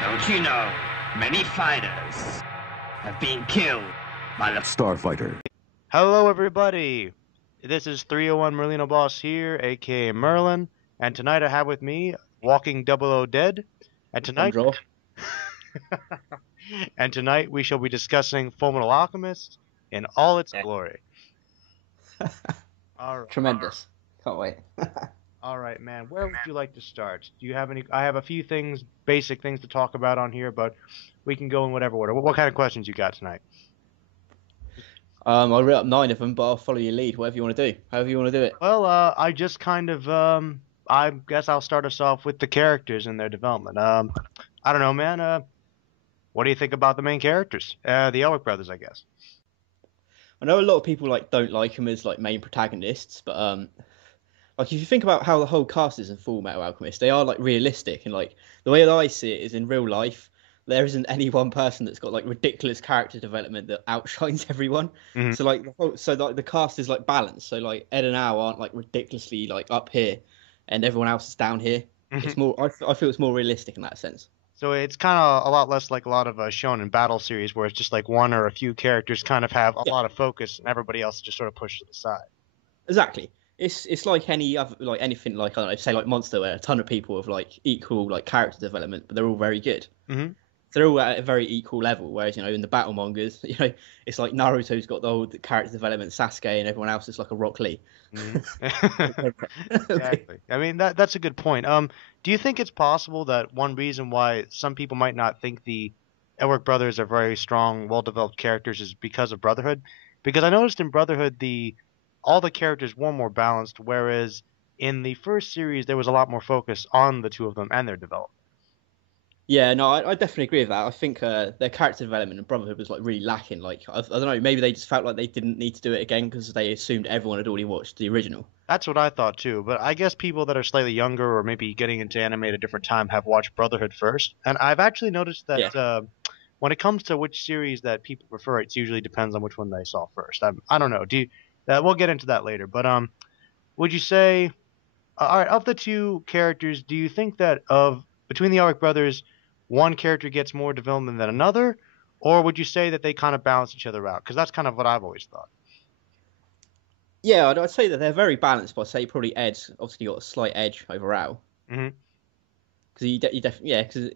Don't you know, many fighters have been killed by the Starfighter. Hello everybody, this is 301 Merlino Boss here, aka Merlin, and tonight I have with me Walking 00 Dead, and tonight and tonight we shall be discussing Fullmetal Alchemist in all its glory. Tremendous. Can't wait. Alright, man, where would you like to start? Do you have any? I have a few things, basic things to talk about on here, but we can go in whatever order. What kind of questions you got tonight? I wrote up 9 of them, but I'll follow your lead, whatever you want to do. However you want to do it. Well, I just kind of, I guess I'll start us off with the characters and their development. I don't know, man, what do you think about the main characters? The Elric brothers, I guess. I know a lot of people don't like them as main protagonists, but if you think about how the whole cast is in Fullmetal Alchemist, they are realistic, and the way that I see it is in real life, there isn't any one person that's got ridiculous character development that outshines everyone. Mm-hmm. So the cast is balanced. So Ed and Al aren't ridiculously up here, and everyone else is down here. Mm-hmm. It's more. I feel it's more realistic in that sense. So it's kind of a lot less like a lot of shonen battle series where it's just one or a few characters kind of have a lot of focus and everybody else is just sort of pushed to the side. Exactly. It's like any other anything I don't know, say Monster, where a ton of people have equal character development, but they're all very good. Mm-hmm. They're all at a very equal level. Whereas in the battle mangas, it's like Naruto's got the whole character development, Sasuke, and everyone else is like a Rock Lee. Mm-hmm. Exactly. I mean that's a good point. Do you think it's possible that one reason why some people might not think the Elric brothers are very strong, well-developed characters is because of Brotherhood? Because I noticed in Brotherhood all the characters were more balanced, whereas in the first series there was a lot more focus on the two of them and their development. Yeah, no, I definitely agree with that. I think their character development in Brotherhood was really lacking. I don't know, maybe they just felt like they didn't need to do it again because they assumed everyone had already watched the original. That's what I thought too, but I guess people that are slightly younger or maybe getting into anime at a different time have watched Brotherhood first. And I've actually noticed that when it comes to which series that people prefer, it usually depends on which one they saw first. I don't know. We'll get into that later, but would you say, all right, of the two characters, do you think that between the Elric brothers, one character gets more development than another, or would you say that they kind of balance each other out? Because that's kind of what I've always thought. Yeah, I'd say that they're very balanced, but I'd say probably Ed's obviously got a slight edge over Al. Mm-hmm. Because because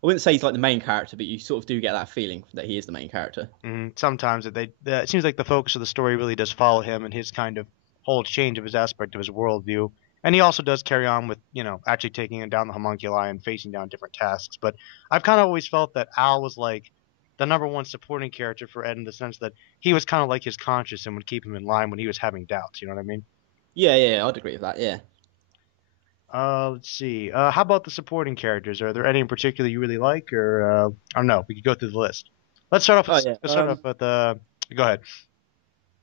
I wouldn't say he's the main character, but you sort of do get that feeling that he is the main character. Mm-hmm. Sometimes it seems like the focus of the story really does follow him and his kind of whole change of his aspect of his worldview. And he also does carry on with, actually taking down the homunculi and facing down different tasks. But I've kind of always felt that Al was the number one supporting character for Ed in the sense that he was kind of like his conscience and would keep him in line when he was having doubts. You know what I mean? Yeah, I'd agree with that, yeah. Let's see. How about the supporting characters? Are there any in particular you really like? Or, I don't know. We could go through the list. Let's start off with, go ahead.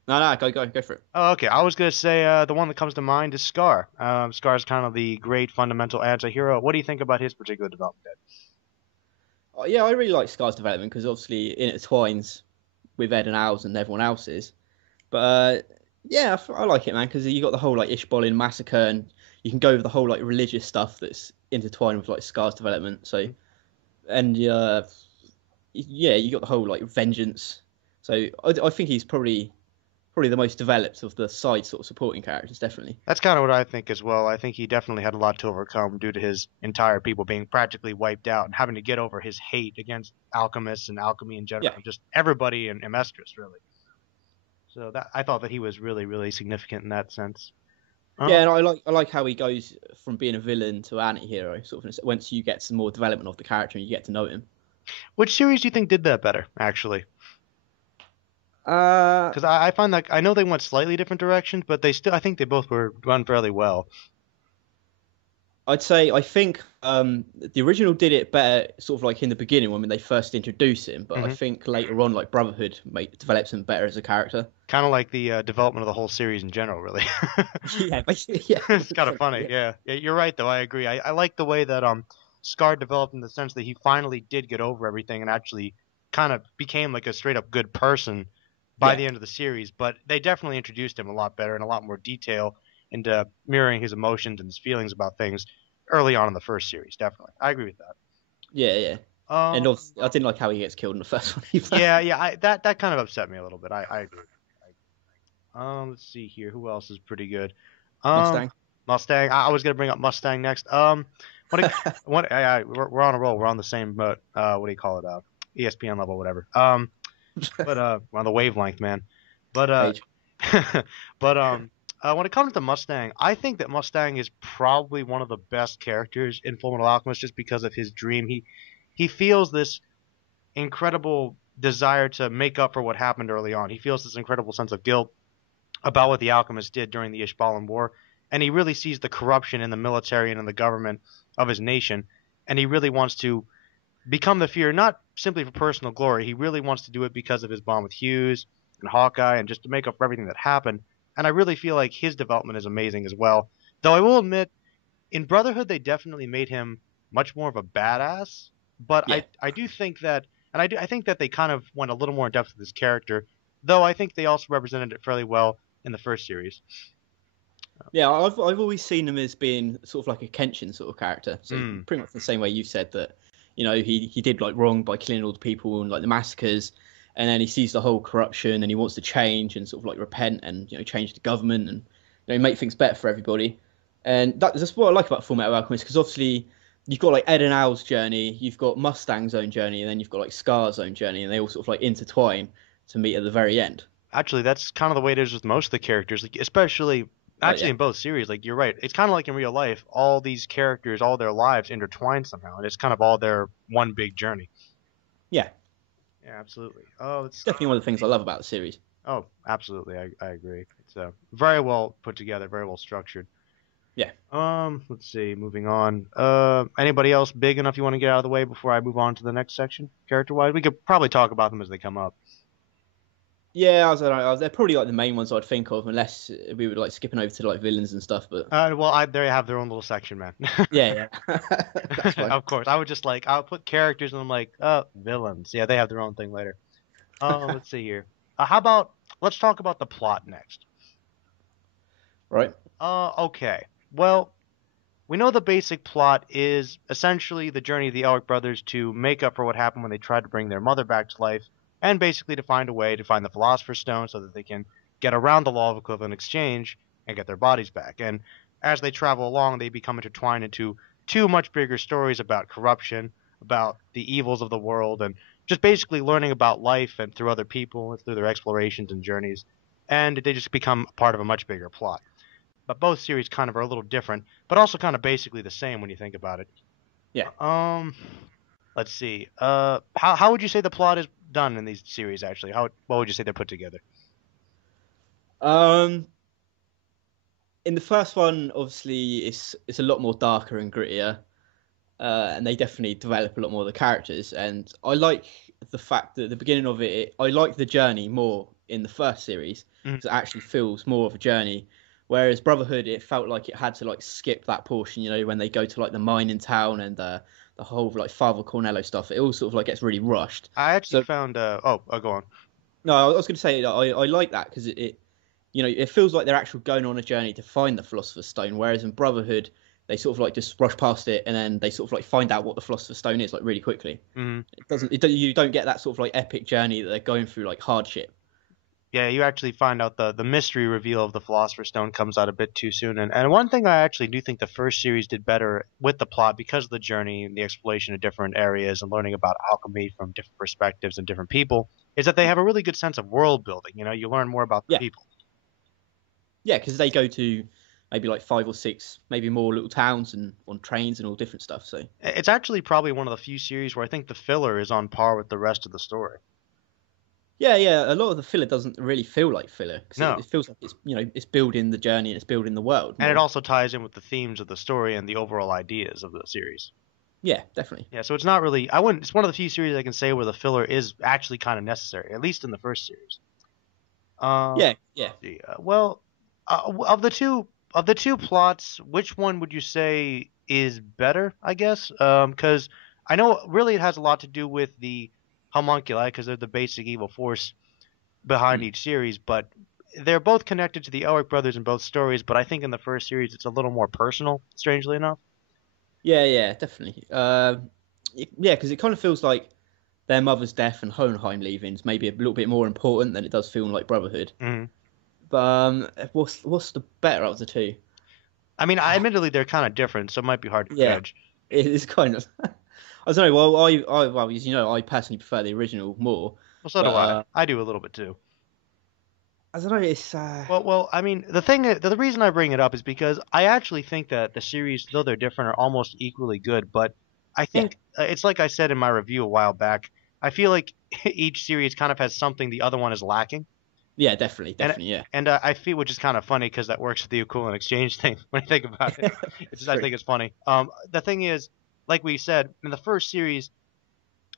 No, go for it. Oh, okay. I was going to say the one that comes to mind is Scar. Scar's kind of the great fundamental anti-hero. What do you think about his particular development? Yeah, I really like Scar's development because obviously it intertwines with Ed and Al's and everyone else's. But yeah, I like it, man, because you got the whole Ishbolin massacre, and you can go over the whole religious stuff that's intertwined with Scar's development. So, and yeah, you got the whole vengeance. So I think he's probably the most developed of the side sort of supporting characters, definitely. That's kind of what I think as well. I think he definitely had a lot to overcome due to his entire people being practically wiped out and having to get over his hate against alchemists and alchemy in general, just everybody in Amestris, really. So I thought that he was really, really significant in that sense. Yeah, and I like how he goes from being a villain to an anti-hero, sort of, once you get some more development of the character and you get to know him. Which series do you think did that better, actually? Because I find that I know they went slightly different directions, but I think they both were run fairly well. I think the original did it better, sort of in the beginning when they first introduced him. But I think later on, Brotherhood develops him better as a character. Kind of like the development of the whole series in general, really. Yeah. It's kind of funny. Yeah, you're right though. I agree. I like the way that Scar developed in the sense that he finally did get over everything and actually kind of became a straight up good person by the end of the series, but they definitely introduced him a lot better and a lot more detail into mirroring his emotions and his feelings about things early on in the first series. Definitely. I agree with that. Yeah. And obviously, I didn't like how he gets killed in the first one either. Yeah. That kind of upset me a little bit. I agree. Let's see here. Who else is pretty good? Mustang. Mustang. I was gonna bring up Mustang next. We're on a roll. We're on the same, what do you call it? ESPN level, whatever. But we're on the wavelength, man. But when it comes to Mustang, I think that Mustang is probably one of the best characters in Fullmetal Alchemist, just because of his dream. He feels this incredible desire to make up for what happened early on. He feels this incredible sense of guilt about what the alchemists did during the Ishbalan War, and he really sees the corruption in the military and in the government of his nation, and he really wants to become the Fuhrer, not simply for personal glory. He really wants to do it because of his bond with Hughes and Hawkeye, and just to make up for everything that happened. And I really feel like his development is amazing as well. Though I will admit, in Brotherhood, they definitely made him much more of a badass. But Yeah. I do think that, and I think that they kind of went a little more in depth with his character. Though I think they also represented it fairly well in the first series. Yeah, I've always seen him as being sort of like a Kenshin sort of character. So pretty much the same way you said that, he did like wrong by killing all the people and like the massacres, and then he sees the whole corruption and he wants to change and sort of like repent and change the government and make things better for everybody. And that's what I like about Fullmetal Alchemist, because obviously you've got like Ed and Al's journey, you've got Mustang's own journey, and then you've got like Scar's own journey, and they all sort of like intertwine to meet at the very end. Actually, that's kind of the way it is with most of the characters, like, especially in both series. Like, you're right. It's kind of like in real life. All these characters, all their lives intertwine somehow, and it's kind of all their one big journey. Yeah. Yeah, absolutely. Oh, it's definitely one of the things I love about the series. Oh, absolutely. I agree. It's very well put together, very well structured. Yeah. Let's see. Moving on. Anybody else big enough you want to get out of the way before I move on to the next section, character-wise? We could probably talk about them as they come up. Yeah, they're probably like the main ones I'd think of, unless we were like skipping over to like villains and stuff. But they have their own little section, man. Yeah. That's fine. Of course, I'll put characters and I'm like, villains. Yeah, they have their own thing later. Let's see here. Let's talk about the plot next. Right. Okay. Well, we know the basic plot is essentially the journey of the Elric brothers to make up for what happened when they tried to bring their mother back to life, and basically to find a way to find the Philosopher's Stone so that they can get around the law of equivalent exchange and get their bodies back. And as they travel along, they become intertwined into two much bigger stories about corruption, about the evils of the world, and just basically learning about life and through other people, through their explorations and journeys. And they just become part of a much bigger plot. But both series kind of are a little different, but also kind of basically the same when you think about it. Yeah. Let's see. How would you say the plot is done in these series, actually? What would you say they're put together? In the first one, obviously, it's a lot more darker and grittier, and they definitely develop a lot more of the characters. And I like the fact that at the beginning of it, I like the journey more in the first series, because it actually feels more of a journey. Whereas Brotherhood, it felt like it had to like skip that portion, when they go to like the mining town and the whole like Father Cornello stuff. It all sort of like gets really rushed. I actually found. Go on. No, I was going to say I like that because it feels like they're actually going on a journey to find the Philosopher's Stone. Whereas in Brotherhood, they sort of like just rush past it and then they sort of like find out what the Philosopher's Stone is like really quickly. Mm-hmm. You don't get that sort of like epic journey that they're going through like hardship. Yeah, you actually find out the mystery reveal of the Philosopher's Stone comes out a bit too soon. And one thing I actually do think the first series did better with the plot, because of the journey and the exploration of different areas and learning about alchemy from different perspectives and different people, is that they have a really good sense of world building. You learn more about the people. Yeah, because they go to maybe like 5 or 6, maybe more little towns and on trains and all different stuff. So it's actually probably one of the few series where I think the filler is on par with the rest of the story. Yeah. A lot of the filler doesn't really feel like filler. No. It feels like it's building the journey and it's building the world. And it also ties in with the themes of the story and the overall ideas of the series. Yeah, definitely. Yeah, so it's not really. It's one of the few series I can say where the filler is actually kind of necessary, at least in the first series. Yeah. Well, of the two plots, which one would you say is better? I guess, because I know really it has a lot to do with the homunculi, because they're the basic evil force behind each series, but they're both connected to the Elric brothers in both stories. But I think in the first series it's a little more personal, strangely enough. Yeah, definitely. Yeah, because it kind of feels like their mother's death and Hohenheim leavings maybe a little bit more important than it does feel like Brotherhood. Mhm. But what's the better of the two? I mean, admittedly, they're kind of different, so it might be hard to Yeah, judge. it is kind of. I don't know. Well, well, as you know, I personally prefer the original more. Well, so But do I. I do a little bit too. I don't know. It's Well, I mean, the reason I bring it up is because I actually think that the series, though they're different, are almost equally good. But I yeah, think it's like I said in my review a while back. I feel like each series kind of has something the other one is lacking, yeah, definitely, and yeah. I feel which is kind of funny because that works with the equivalent exchange thing when you think about it. It's just, I think it's funny. The thing is, like we said in the first series,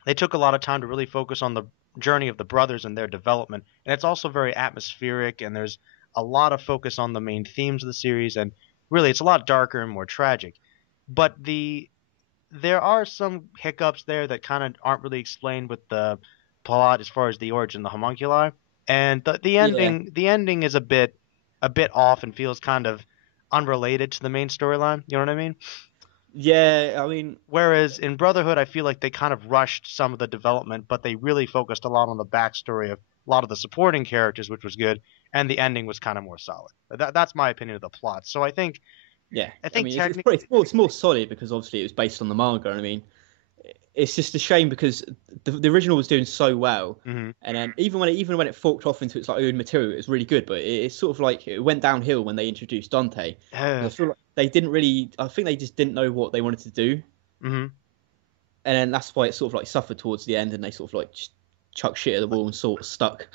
they took a lot of time to really focus on the journey of the brothers and their development, and it's also very atmospheric, and there's a lot of focus on the main themes of the series, and really it's a lot darker and more tragic. But there are some hiccups there that kind of aren't really explained with the plot as far as the origin of the homunculi, and Yeah, the ending is a bit off and feels kind of unrelated to the main storyline. You know what I mean? yeah. I mean, Whereas in Brotherhood, I feel like they kind of rushed some of the development, but they really focused a lot on the backstory of a lot of the supporting characters, which was good, and the ending was kind of more solid. That's my opinion of the plot. So yeah. I I think mean, technically, it's more solid because obviously it was based on the manga. And I mean, it's just a shame because the original was doing so well, mhm. and then even when it forked off into its like own material, it was really good. But it's sort of like it went downhill when they introduced Dante. I feel like they didn't really. I think they just didn't know what they wanted to do, Mhm. and then that's why it sort of like suffered towards the end, and they sort of like just chuck shit at the wall and sort of stuck.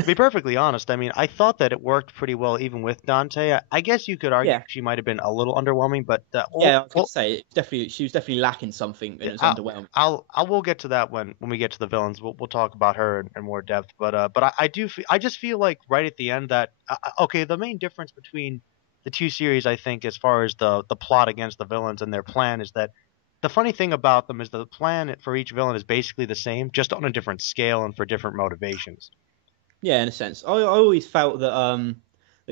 To be perfectly honest, I mean, I thought that it worked pretty well even with Dante. I guess you could argue Yeah, she might have been a little underwhelming, but yeah. I was gonna say she was definitely lacking something, and yeah, it was underwhelming. I will get to that when we get to the villains. We'll talk about her in more depth. But I just feel like right at the end that okay, the main difference between the two series, I think, as far as the plot against the villains and their plan is that the funny thing about them is that the plan for each villain is basically the same, just on a different scale and for different motivations. Yeah, in a sense, I always felt that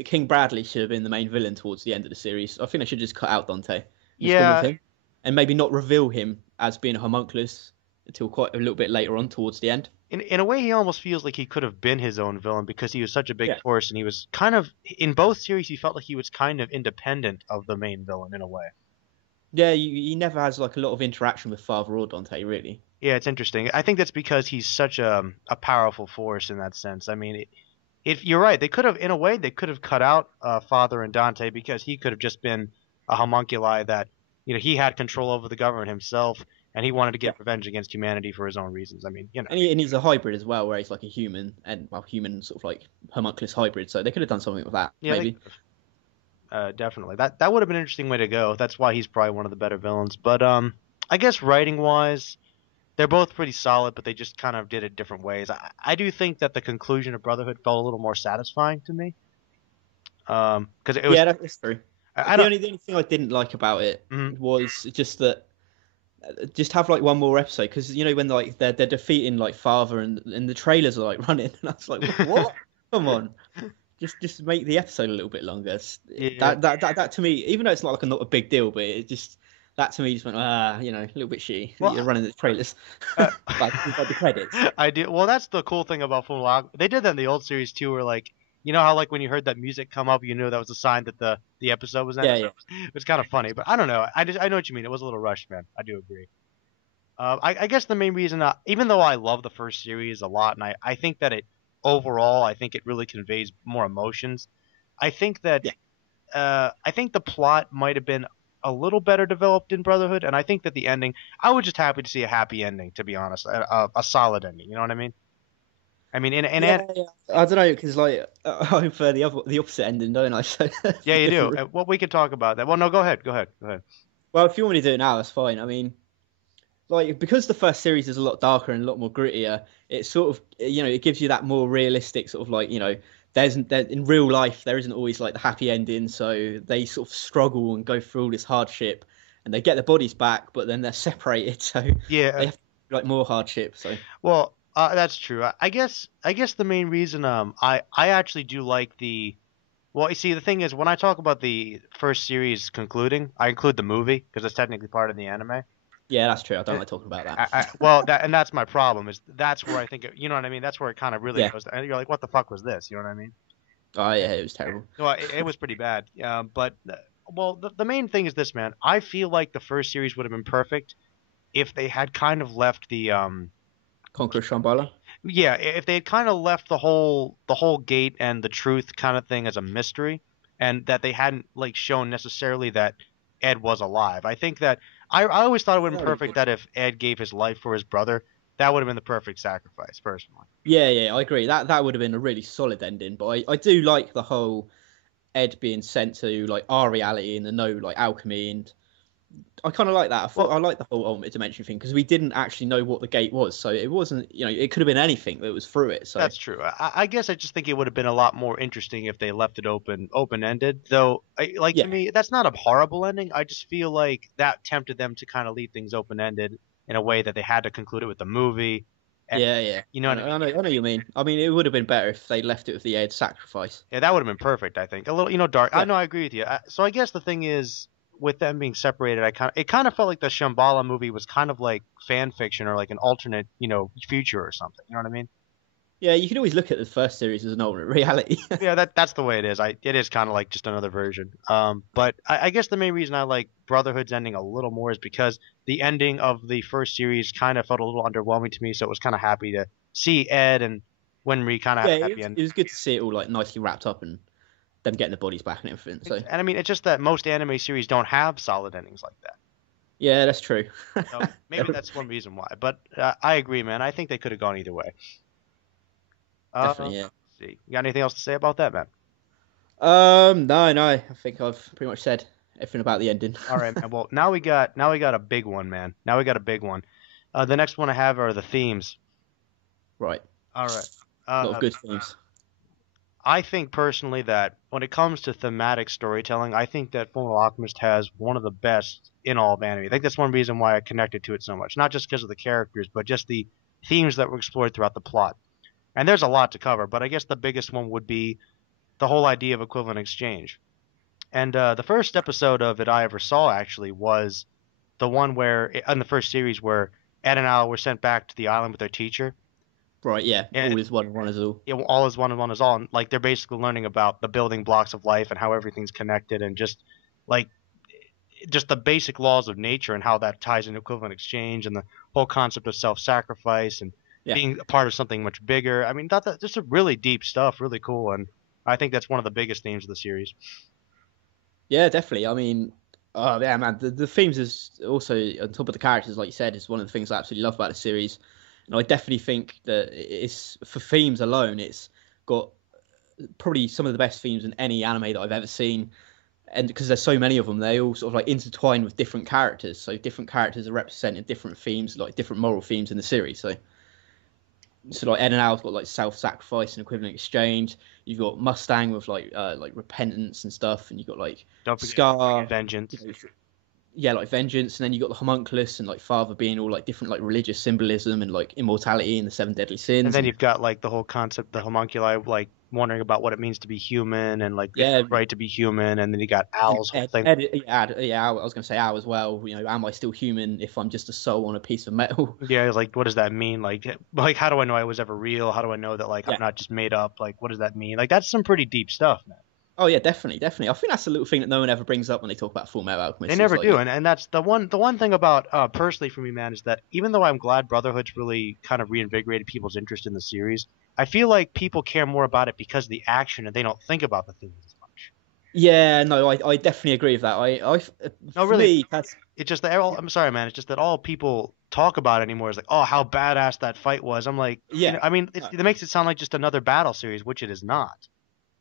King Bradley should have been the main villain towards the end of the series. I think they should just cut out Dante, just gone with Yeah, him, and maybe not reveal him as being a homunculus until quite a little bit later on towards the end. in a way, he almost feels like he could have been his own villain because he was such a big Yeah, force, and he was kind of in both series. He felt like he was kind of independent of the main villain in a way. yeah. He never has like a lot of interaction with Father or Dante, really. Yeah, it's interesting. I think that's because he's such a powerful force in that sense. I mean, you're right. They could have, in a way, they could have cut out Father and Dante because he could have just been a homunculi that, he had control over the government himself, and he wanted to Yeah, get revenge against humanity for his own reasons. I mean, and he's a hybrid as well, where he's like a human and well, human sort of like homunculus hybrid. So they could have done something with that, yeah, maybe. definitely. That would have been an interesting way to go. That's why he's probably one of the better villains. But I guess writing wise, they're both pretty solid, but they just kind of did it different ways. I do think that the conclusion of Brotherhood felt a little more satisfying to me. Because it was Yeah, that's true. I don't. The only thing I didn't like about it Mhm. was just that just have like one more episode because you know when like they're defeating like Father and the trailers are like running and I was like what? Come on, just make the episode a little bit longer. Yeah. That to me, even though it's not like not a big deal, but it just that to me just went you know a little bit shitty. Well, You're running the trailers uh, like the credits. I do. Well, that's the cool thing about Fullmetal Alchemist. They did that in the old series too, where like how like when you heard that music come up, you knew that was a sign that the episode was ending. Yeah, yeah, It was kind of funny, but I don't know. I know what you mean. It was a little rushed, man. I do agree. I guess the main reason, even though I love the first series a lot, and I think that overall, I think it really conveys more emotions. I think that yeah. I think the plot might have been a little better developed in Brotherhood, and I think that the ending, I was just happy to see a happy ending, to be honest, a solid ending. You know what I mean? I mean, Yeah, yeah. I don't know because like I prefer the opposite ending, don't I? So yeah, you do. Well, we could talk about that. Well, no, go ahead, go ahead, go ahead. well, if you want me to do it now, that's fine. I mean, like because the first series is a lot darker and a lot more grittier, it sort of it gives you that more realistic sort of like there in real life there isn't always like the happy ending, so they sort of struggle and go through all this hardship, and they get their bodies back, but then they're separated, so Yeah, they have like more hardship. So well, that's true. I guess the main reason I actually do like the well, you see, the thing is, when I talk about the first series concluding, I include the movie because it's technically part of the anime. Yeah, that's true. I don't like talking about that. That's my problem. That's where I think you know what I mean. That's where it kind of really goes. And you're like, what the fuck was this? You know what I mean? Oh yeah, it was terrible. Well, it was pretty bad. The main thing is this, man. I feel like the first series would have been perfect if they had kind of left the Conqueror Shambhala. Yeah, if they had kind of left the whole gate and the truth kind of thing as a mystery, and that they hadn't like shown necessarily that Ed was alive. I think that I always thought it would have been perfect that if Ed gave his life for his brother, that would have been the perfect sacrifice, personally. Yeah, I agree. That would have been a really solid ending. But I do like the whole Ed being sent to like our reality and the no like alchemy, and I kind of like that. I like the whole ultimate dimension thing because we didn't actually know what the gate was, so it wasn't, it could have been anything that was through it. So that's true. I guess I just think it would have been a lot more interesting if they left it open-ended. Though, to me, that's not a horrible ending. I just feel like that tempted them to kind of leave things open-ended in a way that they had to conclude it with the movie. And, yeah. You know what I mean? I know what you mean. I mean, it would have been better if they left it with the Ed sacrifice. Yeah, that would have been perfect. I think a little, dark. Yeah. I know, I agree with you. So I guess the thing is, with them being separated, it kind of felt like the Shambhala movie was kind of like fan fiction or like an alternate, future or something. You know what I mean? Yeah, you can always look at the first series as an alternate reality. Yeah, that's the way it is. It is kind of like just another version. But I guess the main reason I like Brotherhood's ending a little more is because the ending of the first series kind of felt a little underwhelming to me. So it was kind of happy to see Ed and Winry kind of happy end. It was good to see it all like nicely wrapped up and them getting the bodies back and everything. So, and I mean, it's just that most anime series don't have solid endings like that. Yeah, that's true. So maybe that's one reason why. But I agree, man. I think they could have gone either way. Definitely, yeah. Let's see. You got anything else to say about that, man? No. I think I've pretty much said everything about the ending. All right, man. Well, now we got a big one, man. Now we got a big one. The next one I have are the themes. Right. All right. A lot of good themes. I think personally that when it comes to thematic storytelling, I think that Fullmetal Alchemist has one of the best in all of anime. I think that's one reason why I connected to it so much. Not just because of the characters, but just the themes that were explored throughout the plot. And there's a lot to cover, but I guess the biggest one would be the whole idea of equivalent exchange. And the first episode of it I ever saw actually was the one where, in the first series, where Ed and Al were sent back to the island with their teacher. Right, yeah. All is one, one is all. Yeah, all is one and one is all. And, like, they're basically learning about the building blocks of life and how everything's connected and just the basic laws of nature and how that ties into equivalent exchange and the whole concept of self-sacrifice and being a part of something much bigger. I mean, that's just really deep stuff, really cool. And I think that's one of the biggest themes of the series. Yeah, definitely. I mean, oh, yeah, man. The themes is also, on top of the characters, like you said, is one of the things I absolutely love about the series. And I definitely think that it's, for themes alone, it's got probably some of the best themes in any anime that I've ever seen. And because there's so many of them, they all sort of like intertwine with different characters. So different characters are representing different themes, like different moral themes in the series. So like Ed and Al's got like self-sacrifice and equivalent exchange. You've got Mustang with like repentance and stuff, and you've got like Scar, vengeance. Like vengeance, and then you got the homunculus and like father being all like different like religious symbolism and like immortality and the 7 deadly sins. And then you've got like the whole concept, the homunculi, like wondering about what it means to be human and like the right to be human. And then you got Al's whole thing. I was going to say Al as well. Am I still human if I'm just a soul on a piece of metal? Yeah, it's like, what does that mean? Like how do I know I was ever real? How do I know that like I'm not just made up? Like, what does that mean? Like, that's some pretty deep stuff, man. Oh yeah, definitely. I think that's a little thing that no one ever brings up when they talk about Fullmetal Alchemist. They never do, and that's the one thing about personally for me, man, is that even though I'm glad Brotherhood's really kind of reinvigorated people's interest in the series, I feel like people care more about it because of the action and they don't think about the themes as much. Yeah, no, I definitely agree with that. No, really, it's just that I'm sorry, man. It's just that all people talk about anymore is like, oh, how badass that fight was. I'm like, yeah, I mean, it makes it sound like just another battle series, which it is not.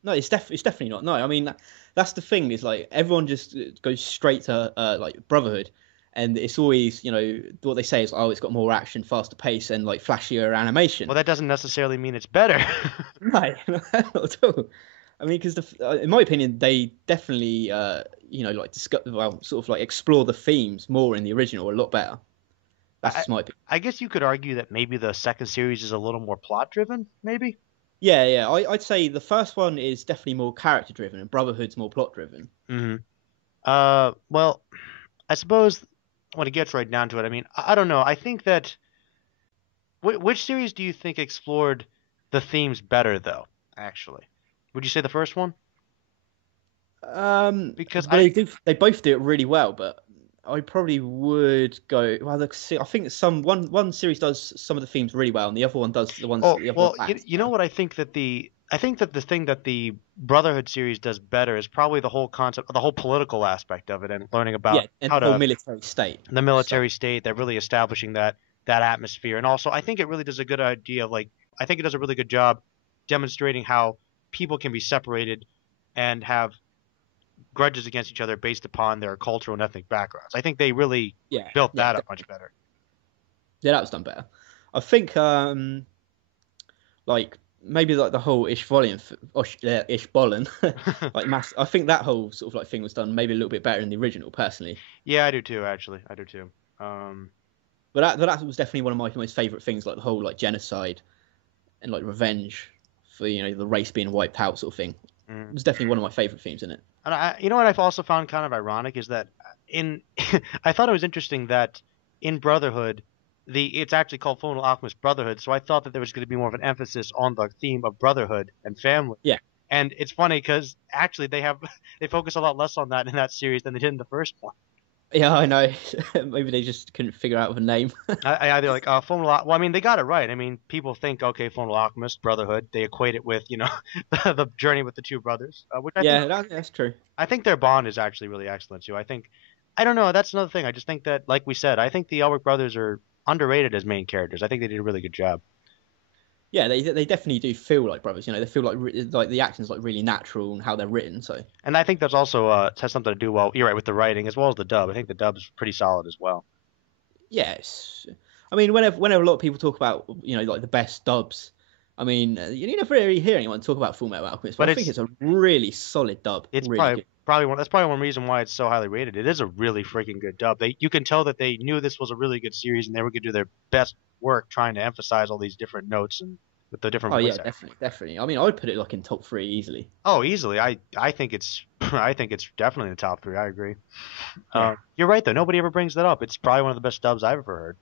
No, it's definitely not. No, I mean that's the thing. Is like everyone just goes straight to like Brotherhood, and it's always what they say is, oh, it's got more action, faster pace, and like flashier animation. Well, that doesn't necessarily mean it's better. No, not at all. I mean, because in my opinion, they definitely sort of like explore the themes more in the original a lot better. That's just my opinion. I guess you could argue that maybe the second series is a little more plot driven, maybe. Yeah. I'd say the first one is definitely more character driven, and Brotherhood's more plot driven. Mm-hmm. Well, I suppose when it gets right down to it, I mean, I don't know. I think that which series do you think explored the themes better, though? Actually, would you say the first one? Because But they both do it really well, but I probably would go. Well, I think one series does some of the themes really well, and the other one does the other well, one lacks. you know what I think that the thing that the Brotherhood series does better is probably the whole concept, the whole political aspect of it, and learning about Yeah, and how the whole to military state. the military state. They're really establishing that atmosphere, and also I think it really does a good idea of like I think it does a really good job demonstrating how people can be separated and have grudges against each other based upon their cultural and ethnic backgrounds. I think they really built that up much better. Yeah, that was done better. I think like maybe like the whole Ishbollen, like I think that whole sort of like thing was done maybe a little bit better in the original, personally. Yeah, I do too. Actually, I do too. But that was definitely one of my most favorite things, like the whole like genocide and like revenge for the race being wiped out sort of thing. It was definitely one of my favorite themes in it. And you know what I've also found kind of ironic is that I thought it was interesting that in Brotherhood, it's actually called Fullmetal Alchemist Brotherhood, so I thought that there was going to be more of an emphasis on the theme of brotherhood and family. Yeah. And it's funny because actually they focus a lot less on that in that series than they did in the first one. Yeah, I know. Maybe they just couldn't figure out a name. They're like Fullmetal. Well, I mean, they got it right. I mean, people think okay, Fullmetal Alchemist Brotherhood. They equate it with the journey with the two brothers, which I think, that's true. I think their bond is actually really excellent too. I don't know. That's another thing. I just think that, like we said, I think the Elric brothers are underrated as main characters. I think they did a really good job. Yeah, they definitely do feel like brothers. They feel like the action's like really natural and how they're written. So. And I think that's also has something to do you're right with the writing as well as the dub. I think the dub's pretty solid as well. Yes, I mean whenever a lot of people talk about like the best dubs, I mean you never really hear anyone talk about Fullmetal Alchemist, but I think it's a really solid dub. It's really that's probably one reason why it's so highly rated. It is a really freaking good dub. You can tell that they knew this was a really good series and they were going to do their best work trying to emphasize all these different notes and with the different. Oh yeah, definitely. I mean, I would put it like in top 3 easily. Oh, easily. I think it's definitely in the top 3. I agree. Yeah. You're right though. Nobody ever brings that up. It's probably one of the best dubs I've ever heard.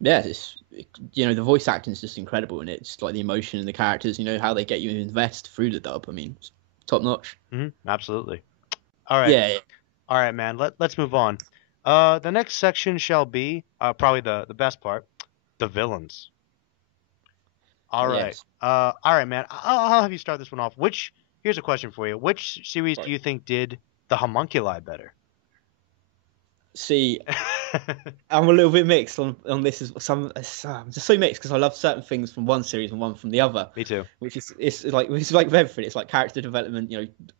Yeah, the voice acting is just incredible, and it's like the emotion and the characters. How they get you to invest through the dub. I mean, it's top notch. Absolutely. All right. Yeah. All right, man. Let's move on. The next section shall be probably the best part, the villains. All right. Yes. All right, man. I'll have you start this one off. Here's a question for you. Which series do you think did the homunculi better? See, I'm a little bit mixed on this. I'm just so mixed because I love certain things from one series and one from the other. Me too. It's like everything. It's like character development,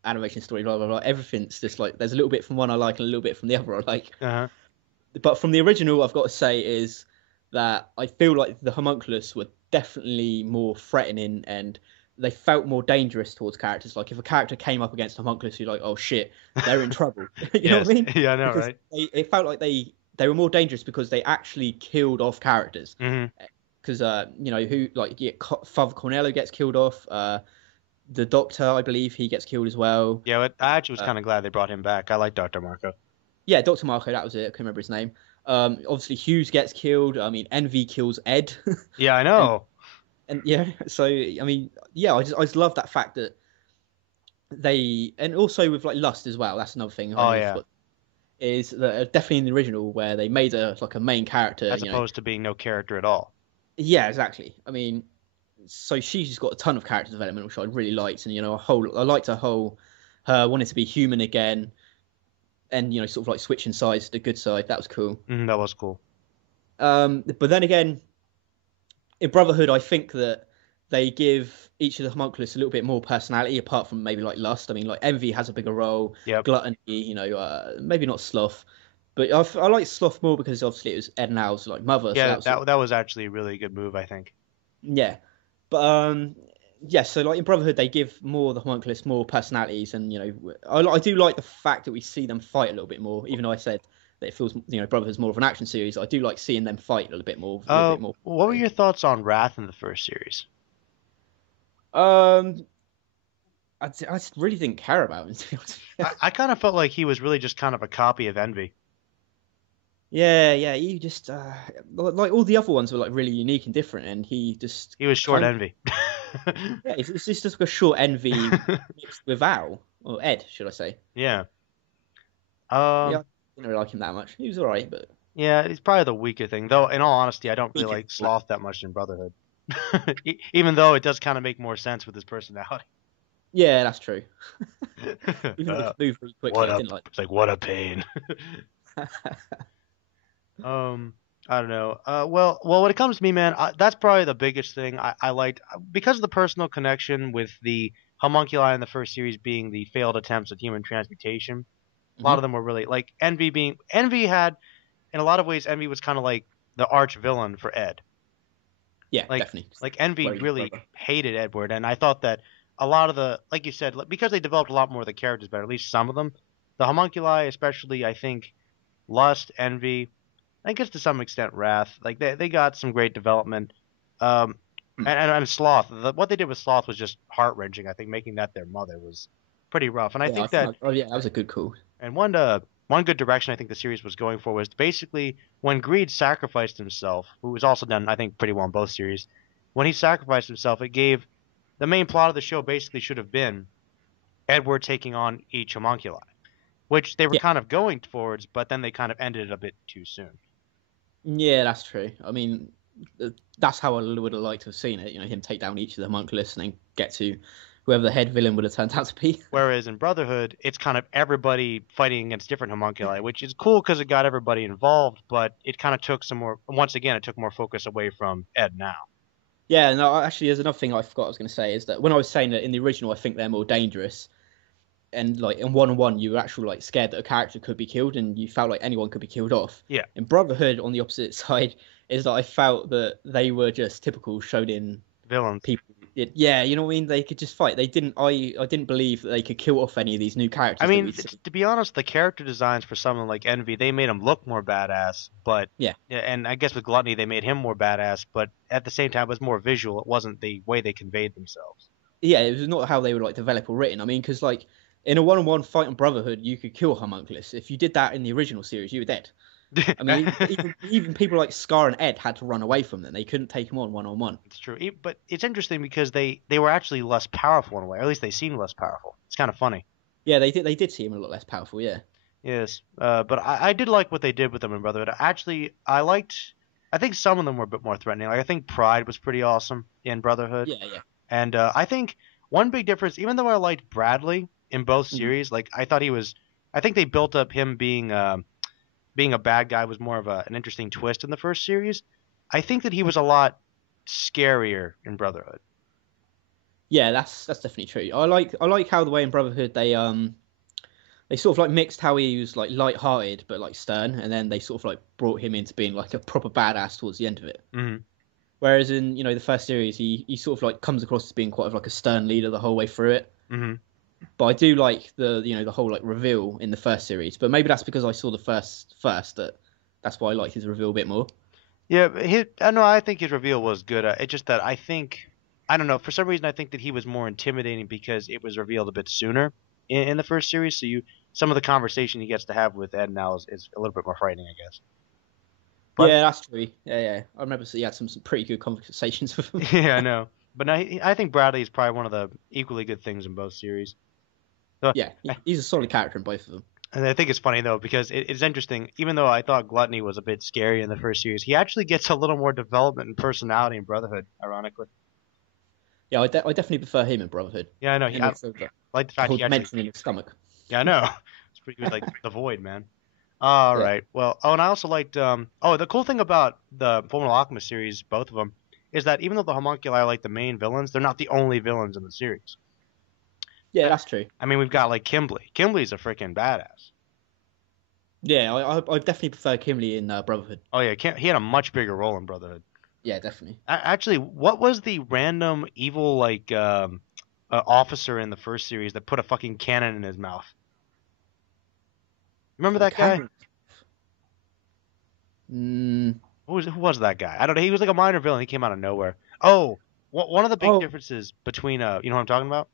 animation, story, blah blah blah. Everything's just like there's a little bit from one I like and a little bit from the other I like. Uh-huh. But from the original, I've got to say is that I feel like the homunculus were definitely more threatening and they felt more dangerous towards characters. Like if a character came up against homunculus, you're like, oh shit, they're in trouble. You know what I mean? Yeah, I know, because right? It felt like they were more dangerous because they actually killed off characters. Because Father Cornello gets killed off. The Doctor, I believe, he gets killed as well. Yeah, but I actually was kind of glad they brought him back. I like Dr. Marco. Yeah, Dr. Marco, that was it. I couldn't remember his name. Obviously, Hughes gets killed. I mean, Envy kills Ed. Yeah, I know. And yeah, so I mean, yeah, I just love that fact that and also with like Lust as well. That's another thing. Is that definitely in the original where they made a main character as opposed to being no character at all. Yeah, exactly. I mean, so she's just got a ton of character development, which I really liked, and I liked her wanting to be human again, and sort of like switching sides to the good side. That was cool. That was cool. But then again, in Brotherhood, I think that they give each of the homunculus a little bit more personality, apart from maybe like Lust. I mean, like Envy has a bigger role. Yep. Gluttony, maybe not Sloth, but I like Sloth more because obviously it was Ed and Al's like mother. Yeah, so that was actually a really good move, I think. Yeah, but yeah. So like in Brotherhood, they give the homunculus more personalities, and I do like the fact that we see them fight a little bit more, even though I said that it feels Brotherhood's more of an action series. I do like seeing them fight a little bit more. What were your thoughts on Wrath in the first series? I really didn't care about him. I kind of felt like he was really just kind of a copy of Envy. Yeah. He just like all the other ones were like really unique and different, and he just He was short kind of envy. yeah. It's just like a short envy mixed with Al or Ed, should I say? Yeah. Yeah, Um. I didn't really like him that much. He was alright, but Yeah, it's probably the weaker thing. Though, in all honesty, I don't he really could. like Sloth that much in Brotherhood. Even though it does kind of make more sense with his personality. Yeah, that's true. Even though Uh, he moved really quickly, what I a didn't like. it's like what a pain. Um, I don't know. Well, when it comes to me, man, that's probably the biggest thing I liked because of the personal connection with the homunculi in the first series being the failed attempts at human transmutation. A lot Hmm. of them were really like Envy had in a lot of ways Envy was kind of like the arch villain for Ed. Yeah, Like definitely. Envy Where he's really brother. hated Edward, and I thought that a lot of the like you said because they developed a lot more of the characters better, at least some of them. The homunculi, especially, I think Lust, Envy, I guess to some extent Wrath. Like they got some great development. Um, Hmm. and Sloth. What they did with Sloth was just heart wrenching. I think making that their mother was pretty rough. And I Yeah, I think think. that That, oh yeah, that was a good call. and one good direction I think the series was going for was basically when Greed sacrificed himself, who was also done I think pretty well in both series. When he sacrificed himself, it gave the main plot of the show basically should have been Edward taking on each homunculi, which they were Yeah, kind of going towards, but then they kind of ended it a bit too soon. yeah, that's true. I mean, that's how I would have liked to have seen it. You know, him take down each of the homunculus and then get to whoever the head villain would have turned out to be. Whereas in Brotherhood, it's kind of everybody fighting against different homunculi, which is cool because it got everybody involved, but it kind of took some more, once again, it took more focus away from Ed now. Yeah, no, actually, there's another thing I forgot I was going to say is that when I was saying that in the original, I think they're more dangerous, and like in 1-on-1, you were actually like scared that a character could be killed, and you felt like anyone could be killed off. Yeah, In Brotherhood, on the opposite side, is that I felt that they were just typical Shonen villains. people. Yeah, you know what I mean? They could just fight. They didn't. I didn't believe that they could kill off any of these new I characters that mean, we'd seen. to be honest, the character designs for someone like Envy, they made him look more badass, but Yeah, yeah, and I guess with Gluttony, they made him more badass, but at the same time, it was more visual. It wasn't the way they conveyed themselves. yeah. It was not how they were like developed or written. I mean, because like in a 1-on-1 fight in Brotherhood, you could kill Homunculus. If you did that in the original series, you were dead. I mean, even people like Scar and Ed had to run away from them. They couldn't take them on 1-on-1. It's true, but it's interesting because they were actually less powerful in a way, or at least they seemed less powerful. It's kind of funny. Yeah, they did. They did seem a lot less powerful. Yeah. Yes, but I did like what they did with them in Brotherhood. Actually, I liked. I think some of them were a bit more threatening. Like I think Pride was pretty awesome in Brotherhood, Yeah. and I think one big difference, even though I liked Bradley in both Mhm. series, like I thought he was. I think they built up him being a bad guy was more of an interesting twist in the first series. I think that he was a lot scarier in Brotherhood. Yeah, that's definitely true. I like how the way in Brotherhood they sort of like mixed how he was like light-hearted but like stern, and then they sort of like brought him into being like a proper badass towards the end of it. Hmm. Whereas in the first series, he sort of like comes across as being quite of like a stern leader the whole way through it. Hmm. But I do like the whole like reveal in the first series. But maybe that's because I saw the first that's why I liked his reveal a bit more. Yeah, I know. I think his reveal was good. It's just that I think I don't know. For some reason, I think that he was more intimidating because it was revealed a bit sooner in the first series. So some of the conversation he gets to have with Ed now is a little bit more frightening, I guess. But Yeah, that's true. Yeah. I remember he had some pretty good conversations with him. yeah, I know. But no, I think Bradley is probably one of the equally good things in both series. So, Yeah, he's a solid character in both of them. and I think it's funny though because it's interesting. Even though I thought Gluttony was a bit scary in the first series, he actually gets a little more development and personality in Brotherhood. Ironically. Yeah, I definitely prefer him in Brotherhood. Yeah, I know. And I also like the the fact whole he actually. dimension in his stomach. Yeah, I know. It's pretty good, like the Void, man. All Yeah. right. Well, oh, and I also liked. Oh, the cool thing about the Fullmetal Alchemist series, both of them, is that even though the homunculi are like the main villains, they're not the only villains in the series. Yeah, that's true. I mean, we've got like Kimberly. Kimberly's a freaking badass. Yeah, I definitely prefer Kimberly in Brotherhood. Oh yeah, he had a much bigger role in Brotherhood. Yeah, definitely. Actually, what was the random evil like officer in the first series that put a fucking cannon in his mouth? Remember But the that guy? camera. Mm, Who was that guy? I don't know. He was like a minor villain. He came out of nowhere. Oh, one of the big oh, differences between you know what I'm talking about?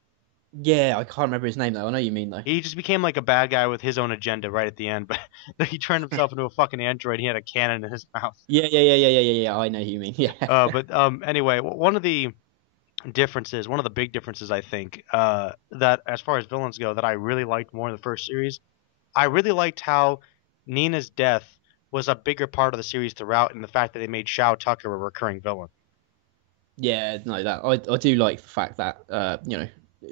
Yeah, I can't remember his name though. I know you mean though. He just became like a bad guy with his own agenda right at the end, but he turned himself into a fucking android. He had a cannon in his mouth. Yeah. I know who you mean. Yeah. But anyway, one of the differences, one of the big differences, I think, that as far as villains go, that I really liked more in the first series, I really liked how Nina's death was a bigger part of the series throughout, and the fact that they made Shao Tucker a recurring villain. Yeah, no, that I do like the fact that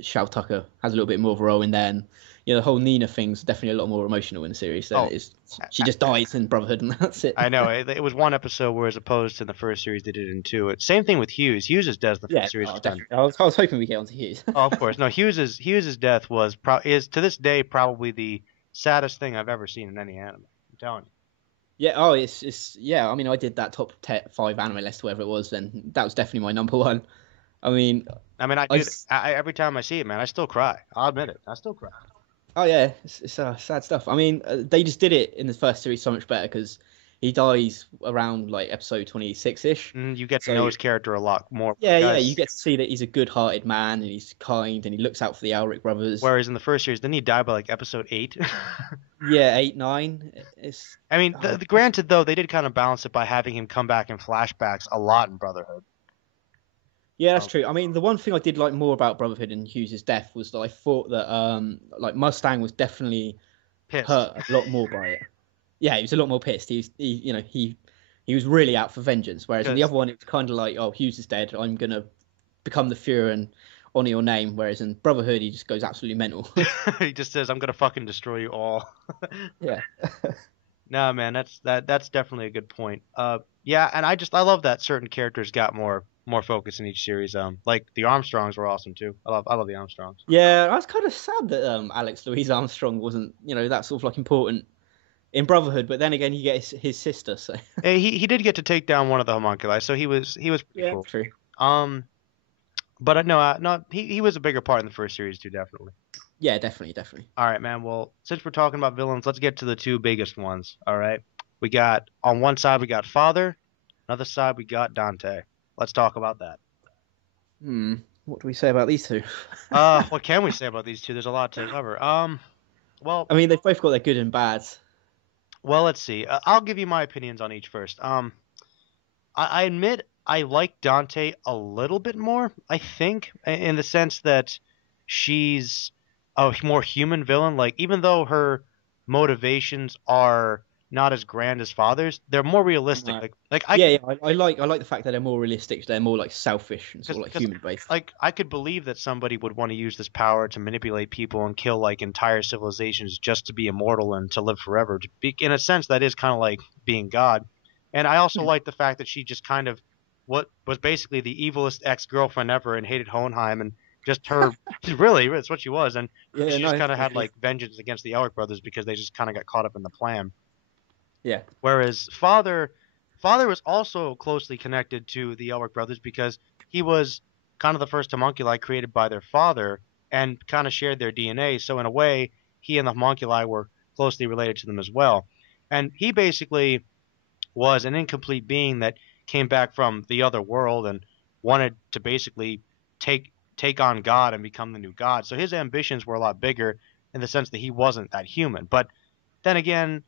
Shao Tucker has a little bit more of a role in there, and the whole Nina thing's definitely a lot more emotional in the series than it is. She just dies in Brotherhood, and that's it. I know it was one episode, whereas opposed to the first series, they did it in two. Same thing with Hughes. Hughes's death in the first series was done. I was hoping we get onto Hughes. Oh, of course, no. Hughes's death is to this day probably the saddest thing I've ever seen in any anime. I'm telling you. Yeah, it's yeah. I mean, I did that top 5 anime list, whatever it was, and that was definitely my number one. I mean, every time I see it, man, I still cry. I'll admit it. I still cry. Oh yeah, it's sad stuff. I mean, they just did it in the first series so much better because he dies around like episode 26-ish. You get to know his character a lot more. Yeah, you get to see that he's a good-hearted man and he's kind and he looks out for the Elric brothers. Whereas in the first series, didn't he die by like episode 8? Yeah, 8, 9. I mean, granted though, they did kind of balance it by having him come back in flashbacks a lot in Brotherhood. Yeah, that's true. I mean, the one thing I did like more about Brotherhood and Hughes' death was that I thought that like Mustang was definitely pissed. Hurt a lot more by it. Yeah, he was a lot more pissed. He was really out for vengeance. Whereas in the other one, it was kind of like, oh, Hughes is dead. I'm gonna become the Fuhrer and honor your name. Whereas in Brotherhood, he just goes absolutely mental. He just says, "I'm gonna fucking destroy you all." Yeah. No, man, that's definitely a good point. Yeah, and I love that certain characters got more focus in each series. Like the Armstrongs were awesome too. I love the Armstrongs. Yeah, I was kind of sad that Alex Louise Armstrong wasn't, that sort of like important in Brotherhood. But then again, you get his sister. So hey, he did get to take down one of the homunculi, so he was pretty cool. True. But no, he was a bigger part in the first series too, definitely. Yeah, definitely. All right, man. Well, since we're talking about villains, let's get to the two biggest ones. All right, we got on one side we got Father, another side we got Dante. Let's talk about that. What do we say about these two? What can we say about these two? There's a lot to cover. Well, I mean, they've both got their good and bads. Well, let's see. I'll give you my opinions on each first. I admit I like Dante a little bit more, I think, in the sense that she's a more human villain. Like, even though her motivations are not as grand as Father's, they're more realistic. No. I like the fact that they're more realistic. They're more like selfish and sort of like human based. Like, I could believe that somebody would want to use this power to manipulate people and kill like entire civilizations just to be immortal and to live forever. In a sense, that is kind of like being God. And I also like the fact that she just kind of what was basically the evilest ex-girlfriend ever and hated Hohenheim, and just her really it's what she was. And she just kind of had like vengeance against the Elric brothers because they just kind of got caught up in the plan. Yeah. Whereas Father was also closely connected to the Elric brothers because he was kind of the first homunculi created by their father and kind of shared their DNA. So in a way, he and the homunculi were closely related to them as well. And he basically was an incomplete being that came back from the other world and wanted to basically take on God and become the new God. So his ambitions were a lot bigger in the sense that he wasn't that human. But then again,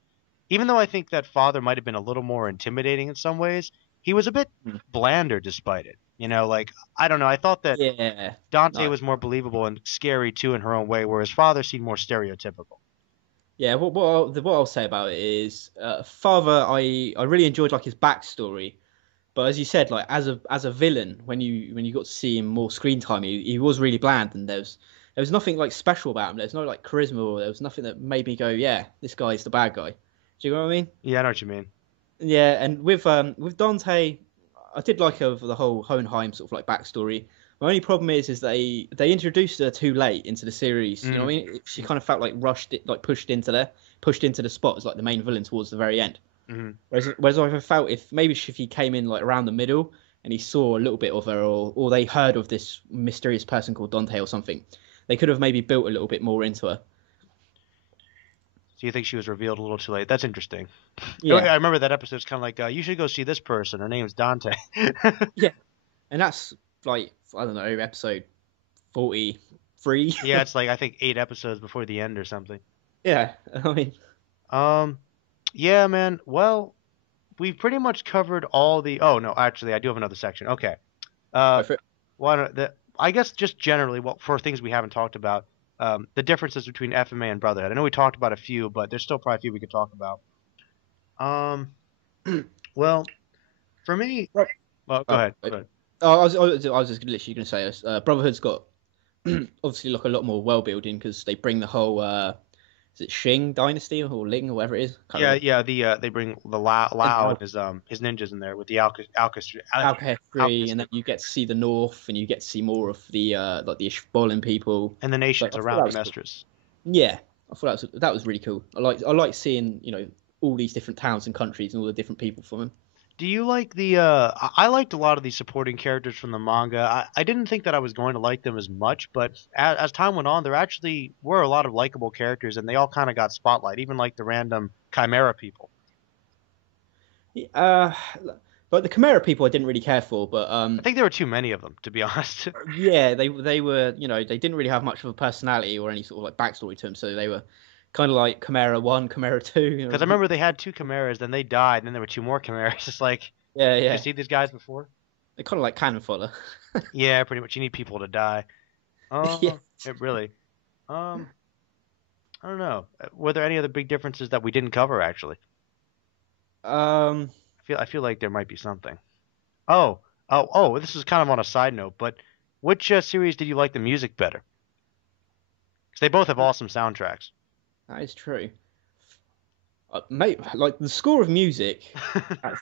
even though I think that Father might have been a little more intimidating in some ways, he was a bit blander despite it. Like, I don't know. I thought that Dante was more believable and scary too in her own way, whereas Father seemed more stereotypical. Yeah, what I'll say about it is, Father, I really enjoyed like his backstory, but as you said, like as a villain, when you got to see him more screen time, he was really bland, and there was nothing like special about him. There's no like charisma, or there was nothing that made me go, yeah, this guy's the bad guy. Do you know what I mean? Yeah, I know what you mean. Yeah, and with Dante, I did like the whole Hohenheim sort of like backstory. My only problem is they introduced her too late into the series. You know what I mean? She kind of felt like pushed into the spot as like the main villain towards the very end. Mm-hmm. Whereas I felt if he came in like around the middle and he saw a little bit of her, or they heard of this mysterious person called Dante or something, they could have maybe built a little bit more into her. So you think she was revealed a little too late? That's interesting. Yeah. I remember that episode. It's kind of like, you should go see this person. Her name's Dante. Yeah, and that's like, I don't know, episode 40, 3. Yeah, it's like I think 8 episodes before the end or something. Yeah, I mean, Yeah, man. Well, we've pretty much covered all the. Oh no, actually, I do have another section. Okay. go for it. I guess just generally, well, for things we haven't talked about, the differences between FMA and Brotherhood. I know we talked about a few, but there's still probably a few we could talk about. Um, well, for me, Right. well, go ahead. Go ahead. Oh, I was just literally going to say this. Brotherhood's got obviously like a lot more world building because they bring the whole is it Qing dynasty or Ling or whatever it is? They bring the Lao and his ninjas in there with the Alchemy, and then you get to see the North, and you get to see more of the like the Ishbolin people and the nations around Mestris. Cool. Yeah, I thought that was really cool. I like seeing all these different towns and countries and all the different people from them. Do you like the? I liked a lot of these supporting characters from the manga. I didn't think that I was going to like them as much, but as time went on, there actually were a lot of likable characters, and they all kind of got spotlight, even like the random Chimera people. Like the Chimera people, I didn't really care for, but I think there were too many of them, to be honest. Yeah, they were they didn't really have much of a personality or any sort of like backstory to them, so they were kind of like Chimera 1, Chimera 2. Because I remember they had 2 Chimeras, then they died, and then there were 2 more Chimeras. It's like, yeah. Did you see these guys before? They're kind of like cannon fodder. Yeah, pretty much. You need people to die. Yeah. It really. I don't know. Were there any other big differences that we didn't cover actually? I feel like there might be something. Oh! This is kind of on a side note, but which series did you like the music better? Because they both have awesome soundtracks. That is true. Mate, like the score of music,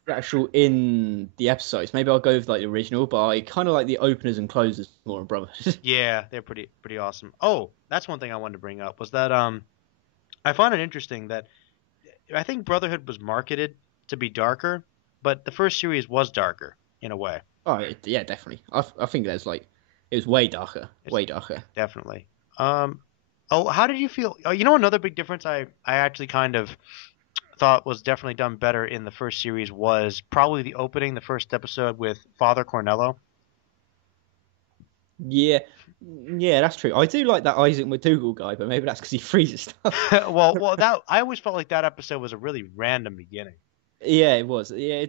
actual in the episodes. Maybe I'll go with like the original, but I kind of like the openers and closers more in Brotherhood. Yeah, they're pretty awesome. Oh, that's one thing I wanted to bring up was that I find it interesting that I think Brotherhood was marketed to be darker, but the first series was darker in a way. Oh yeah, definitely. I think there's like it was way darker, way darker. Definitely. Oh, how did you feel? Oh, another big difference I actually kind of thought was definitely done better in the first series was probably the opening, the first episode with Father Cornello. Yeah, that's true. I do like that Isaac McDougall guy, but maybe that's because he freezes stuff. well, that I always felt like that episode was a really random beginning. Yeah, it was. Yeah,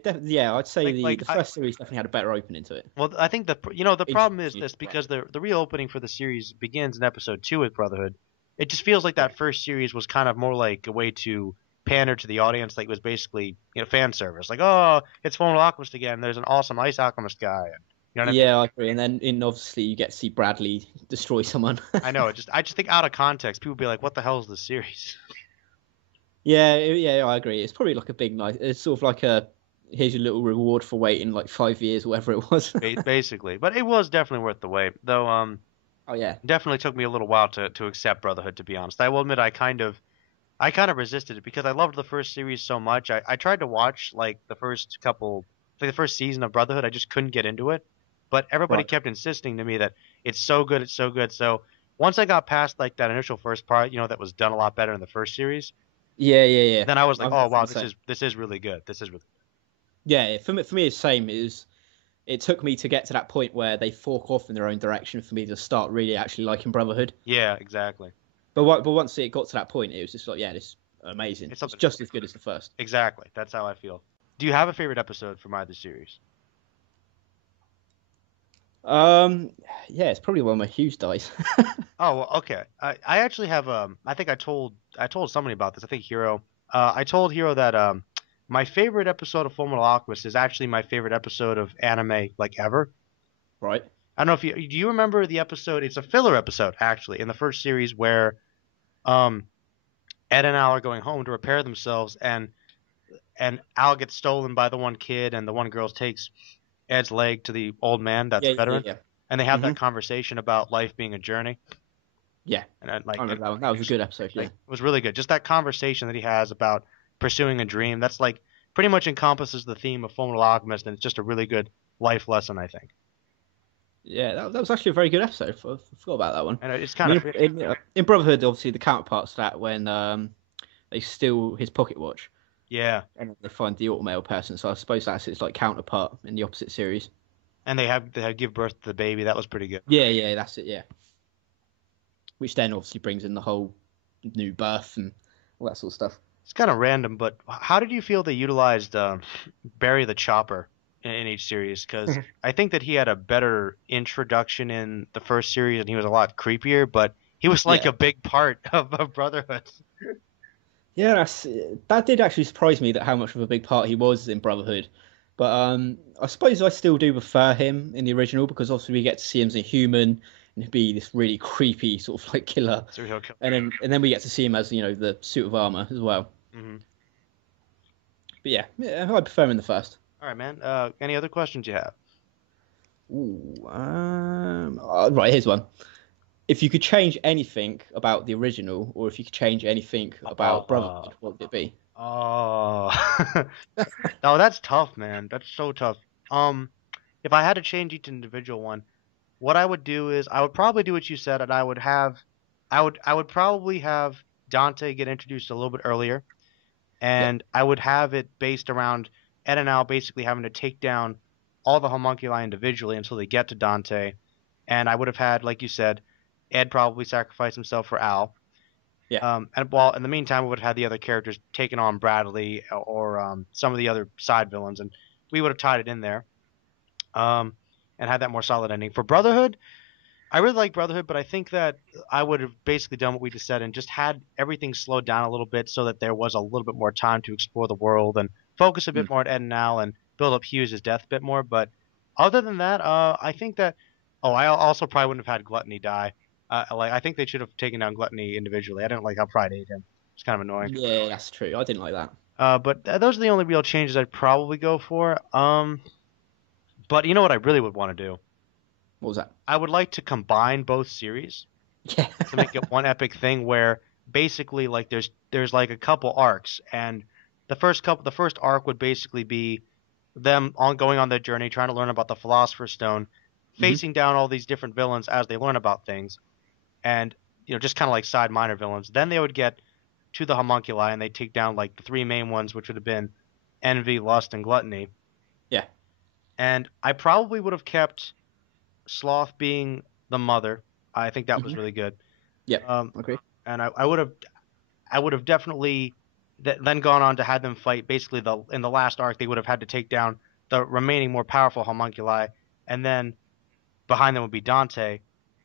I'd say the first series definitely had a better opening to it. Well, I think the problem is this because the real opening for the series begins in episode 2 with Brotherhood. It just feels like that first series was kind of more like a way to pander to the audience, like it was basically fan service. Like, oh, it's Fullmetal Alchemist again. There's an awesome ice alchemist guy. You know what I mean? I agree. And then obviously you get to see Bradley destroy someone. I know. I just think out of context, people be like, "What the hell is this series?" Yeah, I agree. It's probably like a big night. It's sort of like here's your little reward for waiting like 5 years or whatever it was. Basically, but it was definitely worth the wait. Though, oh yeah, definitely took me a little while to accept Brotherhood. To be honest, I will admit I kind of resisted it because I loved the first series so much. I tried to watch like the first season of Brotherhood. I just couldn't get into it. But everybody kept insisting to me that it's so good, it's so good. So once I got past like that initial first part, that was done a lot better in the first series. Yeah. Then I was like, oh wow, this is really good. This is really good. Yeah, for me, it's the same. It took me to get to that point where they fork off in their own direction for me to start really actually liking Brotherhood. Yeah, exactly. But once it got to that point, it was just like, yeah, this is amazing. It's just as good as the first. Exactly. That's how I feel. Do you have a favorite episode from either series? Yeah, it's probably when my Hughes dies. Oh, well, okay. I actually have I think I told somebody about this. I think Hiro. I told Hiro that my favorite episode of Fullmetal Alchemist is actually my favorite episode of anime like ever. Right. I don't know if do you remember the episode? It's a filler episode actually in the first series where Ed and Al are going home to repair themselves and Al gets stolen by the one kid and the one girl takes Ed's leg to the old man that's a veteran. Yeah. And they have that conversation about life being a journey. Yeah. And I remember that one. That was a good episode, yeah. It was really good. Just that conversation that he has about pursuing a dream, that's like pretty much encompasses the theme of Fullmetal Alchemist, and it's just a really good life lesson, I think. Yeah, that was actually a very good episode. I forgot about that one. And it's kind of in Brotherhood, obviously the counterparts to that when they steal his pocket watch. Yeah. And they find the automail person, so I suppose that's its like counterpart in the opposite series. And they have give birth to the baby. That was pretty good. Yeah, that's it. Yeah. which then obviously brings in the whole new birth and all that sort of stuff. It's kind of random, but how did you feel they utilized Barry the Chopper in each series? Because I think that he had a better introduction in the first series, and he was a lot creepier, but he was like a big part of Brotherhood. Yeah, that did actually surprise me, that how much of a big part he was in Brotherhood. But I suppose I still do prefer him in the original, because obviously we get to see him as a human and be this really creepy sort of like killer. And then we get to see him as, the suit of armor as well. Mm-hmm. But yeah, I prefer him in the first. All right, man. Any other questions you have? Ooh, right, here's one. If you could change anything about the original, or if you could change anything about Brotherhood, what would it be? Oh, no, that's tough, man. That's so tough. If I had to change each individual one, what I would do is I would probably do what you said, and I would probably have Dante get introduced a little bit earlier, and I would have it based around Ed and Al basically having to take down all the homunculi individually until they get to Dante, and I would have had, like you said, Ed probably sacrifice himself for Al. Yeah. And while in the meantime, we would have had the other characters taking on Bradley or some of the other side villains, and we would have tied it in there, and had that more solid ending. For Brotherhood, I really like Brotherhood, but I think that I would have basically done what we just said and just had everything slowed down a little bit so that there was a little bit more time to explore the world and focus a bit more on Ed and Al and build up Hughes' death a bit more. But other than that, I think that I also probably wouldn't have had Gluttony die. I think they should have taken down Gluttony individually. I didn't like how Pride ate him. It's kind of annoying. Yeah, that's true. I didn't like that. But those are the only real changes I'd probably go for. But you know what I really would want to do? What was that? I would like to combine both series. Yeah. To make it one epic thing where basically like there's like a couple arcs, and the first arc would basically be them going on their journey, trying to learn about the Philosopher's Stone, facing down all these different villains as they learn about things, and just kind of like side minor villains. Then they would get to the homunculi and they take down like the three main ones, which would have been envy, lust, and gluttony. Yeah. And I probably would have kept Sloth being the mother. I think that was really good. Yeah. Okay. And I would have definitely then gone on to have them fight. Basically, in the last arc, they would have had to take down the remaining more powerful homunculi, and then behind them would be Dante.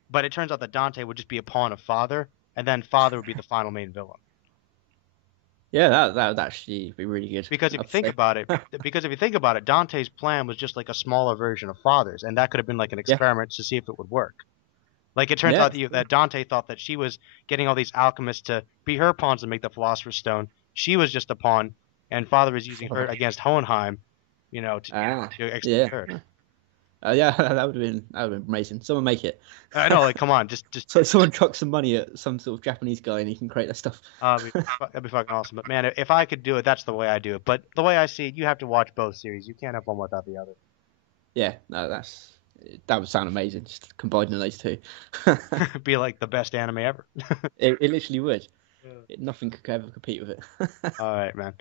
But it turns out that Dante would just be a pawn of Father, and then Father would be the final main villain. Yeah, that would actually be really good. Because if you think about it, Dante's plan was just like a smaller version of Father's, and that could have been like an experiment to see if it would work. Like it turns out that Dante thought that she was getting all these alchemists to be her pawns to make the Philosopher's Stone. She was just a pawn, and Father was using her against Hohenheim, to execute her. Yeah, that would have been amazing. Someone make it. I know, like come on, just so someone chuck some money at some sort of Japanese guy and he can create that stuff. That'd be fucking awesome. But man, if I could do it, that's the way I do it. But the way I see it, you have to watch both series. You can't have one without the other. Yeah, no, that would sound amazing. Just combining those two. Be like the best anime ever. It literally would. Yeah. Nothing could ever compete with it. All right, man.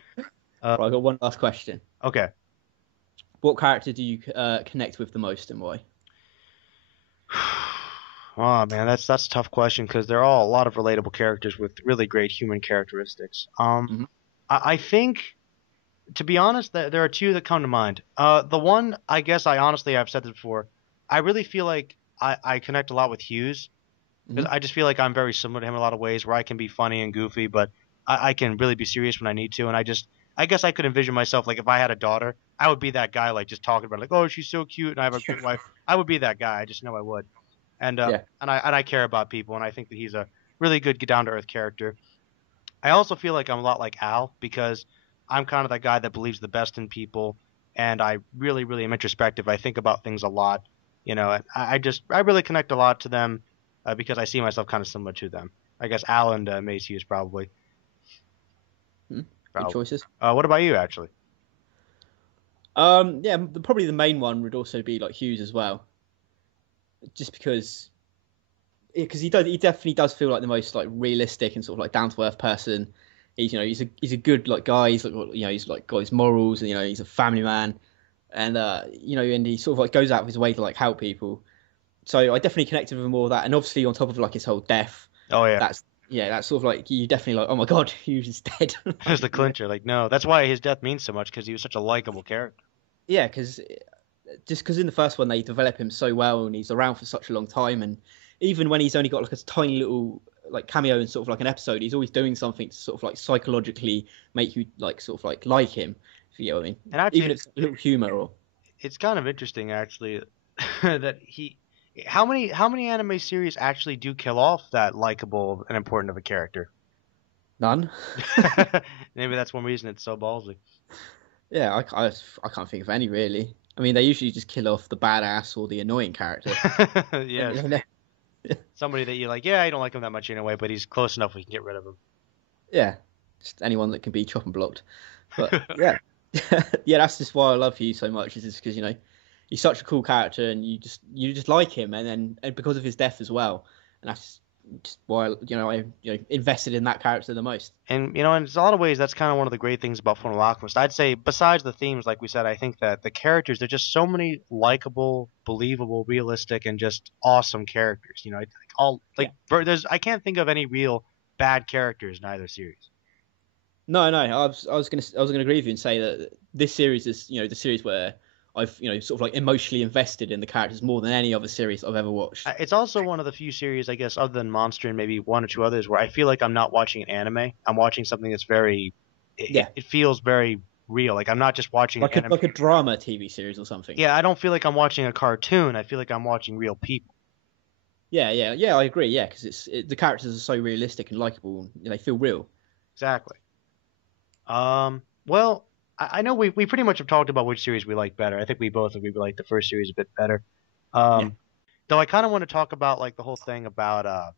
Right, I got one last question. Okay. What character do you connect with the most, and why? Oh man, that's a tough question because they're all a lot of relatable characters with really great human characteristics. I think, to be honest, there are two that come to mind. The one, I guess I've said this before, I really feel like I connect a lot with Hughes. Because I just feel like I'm very similar to him in a lot of ways, where I can be funny and goofy, but I can really be serious when I need to. And I guess I could envision myself, like if I had a daughter, I would be that guy, like just talking about it, like, oh, she's so cute and I have a great wife. I would be that guy. I just know I would. And I care about people, and I think that he's a really good down to earth character. I also feel like I'm a lot like Al, because I'm kind of that guy that believes the best in people, and I really, really am introspective. I think about things a lot, and I really connect a lot to them because I see myself kind of similar to them. I guess Al and Mace Hughes probably. Good choices. What about you, actually? Yeah, probably the main one would also be like Hughes as well. Just because he definitely does feel like the most like realistic and sort of like down to earth person. He's he's a good like guy. He's like he's like got his morals, and he's a family man, and and he sort of like goes out of his way to like help people. So I definitely connected with him all that, and obviously on top of like his whole death Oh yeah. That's sort of like you definitely like, oh my god, he's dead. There's the clincher. Like, no, that's why his death means so much because he was such a likable character. Yeah, because in the first one they develop him so well and he's around for such a long time, and even when he's only got like a tiny little like cameo in sort of like an episode, he's always doing something to sort of like psychologically make you like sort of like him. If you know what I mean. And actually, even if it's a little humor or. It's kind of interesting actually that how many anime series actually do kill off that likable and important of a character? None. Maybe that's one reason it's so ballsy. Yeah, I can't think of any really. I mean, they usually just kill off the badass or the annoying character. Yes. Somebody that you're like, yeah, I don't like him that much anyway, but he's close enough we can get rid of him. Yeah, just anyone that can be chop and blocked. But yeah, yeah, that's just why I love you so much. Is just because he's such a cool character and you just like him, and because of his death as well, and that's just why I invested in that character the most. And in a lot of ways, that's kind of one of the great things about Fullmetal Alchemist. I'd say, besides the themes, like we said, I think that the characters, there's just so many likable, believable, realistic, and just awesome characters. I can't think of any real bad characters in either series. No, I was gonna agree with you and say that this series is the series where I've sort of like emotionally invested in the characters more than any other series I've ever watched. It's also one of the few series, I guess, other than Monster and maybe one or two others, where I feel like I'm not watching an anime. I'm watching something that's it feels very real. Like I'm not just watching like a drama TV series or something. Yeah, I don't feel like I'm watching a cartoon. I feel like I'm watching real people. Yeah, I agree. Yeah, because the characters are so realistic and likable. They feel real. Exactly. Well, I know we pretty much have talked about which series we like better. I think we both agree we like the first series a bit better. Though I kind of want to talk about like the whole thing about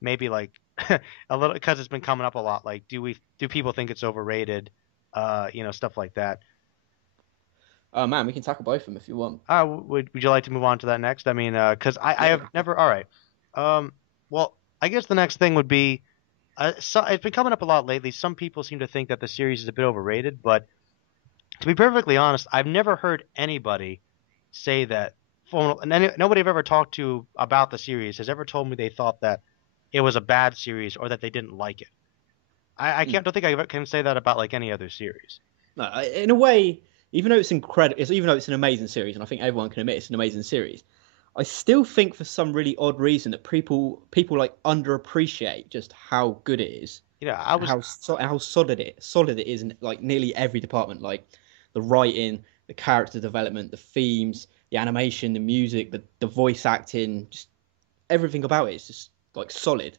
maybe like a little, because it's been coming up a lot. Like, do people think it's overrated? Stuff like that. Oh man, we can tackle both of them if you want. Would you like to move on to that next? I mean, because I have never. All right. Well, I guess the next thing would be. So it's been coming up a lot lately. Some people seem to think that the series is a bit overrated, but to be perfectly honest, I've never heard anybody say that. Nobody I've ever talked to about the series has ever told me they thought that it was a bad series or that they didn't like it. I don't think I can say that about like any other series. No, in a way, even though it's incredible, even though it's an amazing series, and I think everyone can admit it's an amazing series, I still think for some really odd reason that people like underappreciate just how good it is. How solid it is in like nearly every department, like the writing, the character development, the themes, the animation, the music, the voice acting, just everything about it is just like solid.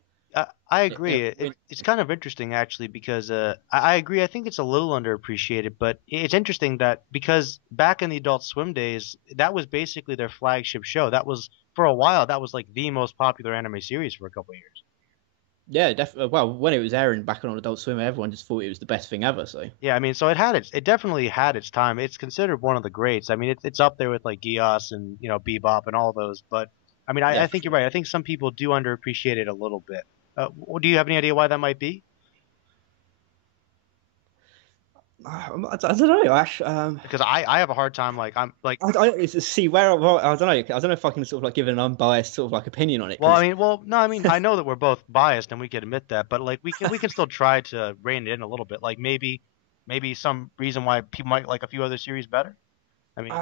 I agree. It's kind of interesting actually because I agree. I think it's a little underappreciated, but it's interesting that because back in the Adult Swim days, that was basically their flagship show. That was for a while. That was like the most popular anime series for a couple of years. Yeah, definitely. Well, when it was airing back on Adult Swim, everyone just thought it was the best thing ever. So yeah, I mean, so it definitely had its time. It's considered one of the greats. I mean, it's up there with like Geass and Bebop and all those. But I mean, I think you're right. I think some people do underappreciate it a little bit. Do you have any idea why that might be? I don't know, Ash. Because I have a hard time. Like I don't know. I don't know if I can sort of like give an unbiased sort of like opinion on it. No. I mean, I know that we're both biased and we can admit that, but like we can still try to rein it in a little bit. Like maybe some reason why people might like a few other series better. I mean,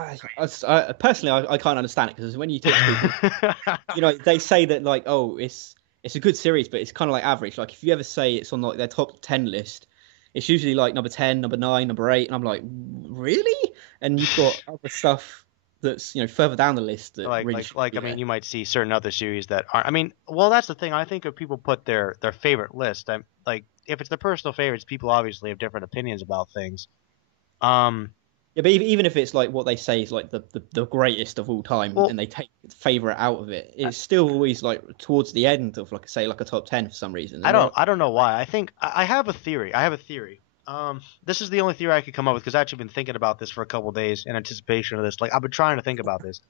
personally, I can't understand it because when you talk to people, they say that like, oh, it's a good series, but it's kind of like average. Like if you ever say it's on like their top 10 list, it's usually like number 10, number 9, number 8, and I'm like, really? And you've got other stuff that's further down the list that I mean, you might see certain other series that are. I mean, well, that's the thing. I think if people put their favorite list, like if it's their personal favorites, people obviously have different opinions about things. Yeah, but even if it's like what they say is like the greatest of all time, and they take the favorite out of it, it's still always like towards the end of like a top 10 for some reason. I don't know why. I think I have a theory. This is the only theory I could come up with because I've actually been thinking about this for a couple of days in anticipation of this. Like I've been trying to think about this.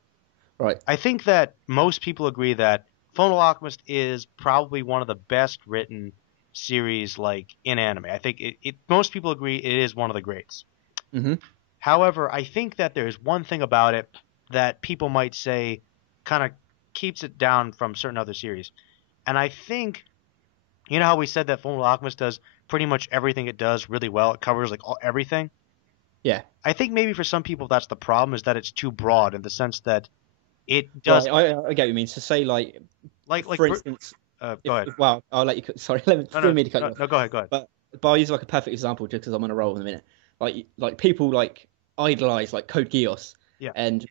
Right. I think that most people agree that Fullmetal Alchemist is probably one of the best written series like in anime. I think most people agree it is one of the greats. Mm-hmm. However, I think that there's one thing about it that people might say kind of keeps it down from certain other series. And I think You know how we said that Fullmetal Alchemist does pretty much everything it does really well. It covers like everything. Yeah. I think maybe for some people that's the problem, is that it's too broad in the sense that it does. Right, I get what you mean. So say like for instance, go ahead. Well, I'll let you. Sorry, let me. No, Me to cut you off. no, go ahead. But I'll use like a perfect example just because I'm on a roll in a minute. Like people like idolize like Code Geass. Yeah. And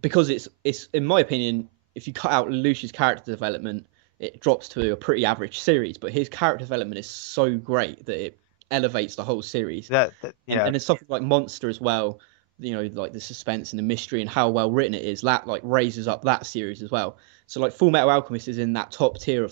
because it's in my opinion, if you cut out Lucius' character development, it drops to a pretty average series. But his character development is so great that it elevates the whole series. Yeah. And it's something like Monster as well. You know, like the suspense and the mystery and how well written it is, that like raises up that series as well. So like Fullmetal Alchemist is in that top tier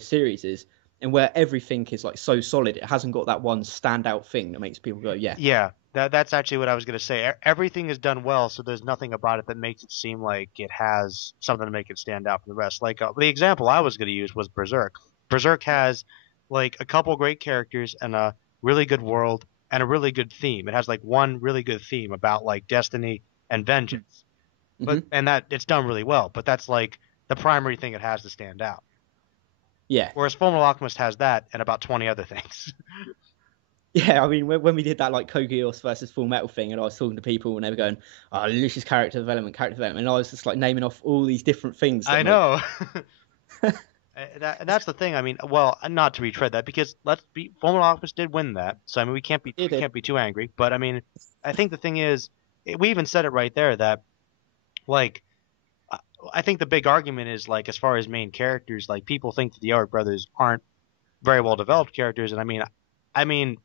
series, and where everything is like so solid, it hasn't got that one standout thing that makes people go, yeah. Yeah, that's actually what I was going to say. Everything is done well, so there's nothing about it that makes it seem like it has something to make it stand out from the rest. Like the example I was going to use was Berserk. Berserk has like a couple great characters and a really good world and a really good theme. It has like one really good theme about like destiny and vengeance, but and that it's done really well. But that's like the primary thing it has to stand out. Yeah. Whereas Fullmetal Alchemist has that and about 20 other things. Yeah, I mean, when we did that like Code Geass versus Full Metal thing, and I was talking to people and they were going, "Oh, Lucius character development," and I was just like naming off all these different things. I know. That's the thing. I mean, well, not to retread that, because Fullmetal Alchemist did win that, so I mean we can't be too angry. But I mean, I think the thing is, we even said it right there that, like, I think the big argument is like as far as main characters, like people think that the Elric brothers aren't very well developed characters, and I mean.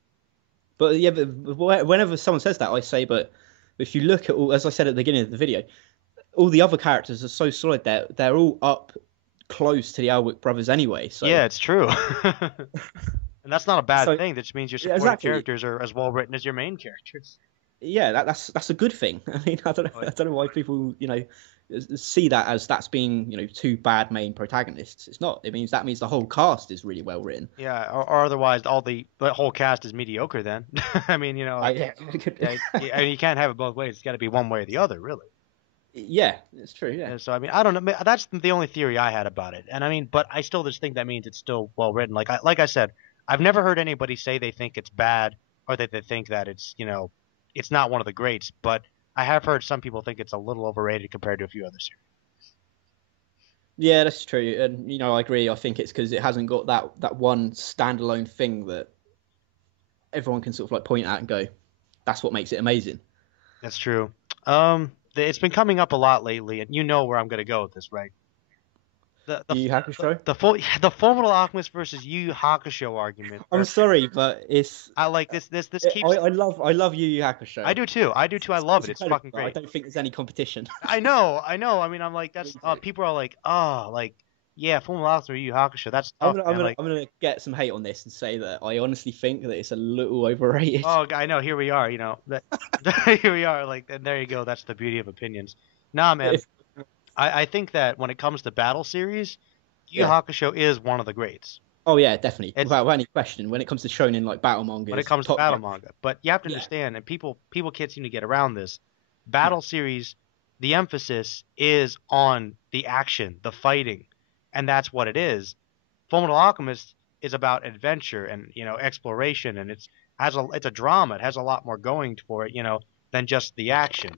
But yeah, but whenever someone says that, I say, but if you look at all, as I said at the beginning of the video, all the other characters are so solid that they're all up close to the Elric brothers anyway. So yeah, it's true. And that's not a bad thing. That just means your supporting characters are as well written as your main characters. Yeah, that's a good thing. I mean, I don't know why people, see that as that's being, two bad main protagonists. It's not. It means that means the whole cast is really well written. Yeah, or otherwise the whole cast is mediocre then. I mean, you can't have it both ways. It's got to be one way or the other, really. Yeah, it's true. Yeah. So I mean, I don't know. That's the only theory I had about it. And I mean, but I still just think that means it's still well written. Like I said, I've never heard anybody say they think it's bad or that they think that it's it's not one of the greats. But I have heard some people think it's a little overrated compared to a few other series. Yeah, that's true, and I agree. I think it's because it hasn't got that one standalone thing that everyone can sort of like point at and go, "That's what makes it amazing." That's true. It's been coming up a lot lately, and you know where I'm going to go with this, right? The Yu Hakusho? The Fullmetal Alchemist versus Yu Hakusho argument. I'm sorry, but it's. I like this keeps. I love Yu Hakusho. I do too. I love it. It's fucking great. I don't think there's any competition. I know. I mean, I'm like that's. People are like, yeah, Fullmetal Alchemist or Yu Hakusho. That's tough. I'm gonna get some hate on this and say that I honestly think that it's a little overrated. Oh, I know. Here we are. Here we are. Like, and there you go. That's the beauty of opinions. Nah, man. I think that when it comes to battle series, Yu Hakusho is one of the greats. Oh yeah, definitely. Without any question. When it comes to shonen like battle manga. When it comes to battle manga, but you have to understand, and people can't seem to get around this. Battle series, the emphasis is on the action, the fighting, and that's what it is. Fullmetal Alchemist is about adventure and exploration, and it's a drama. It has a lot more going for it, than just the action.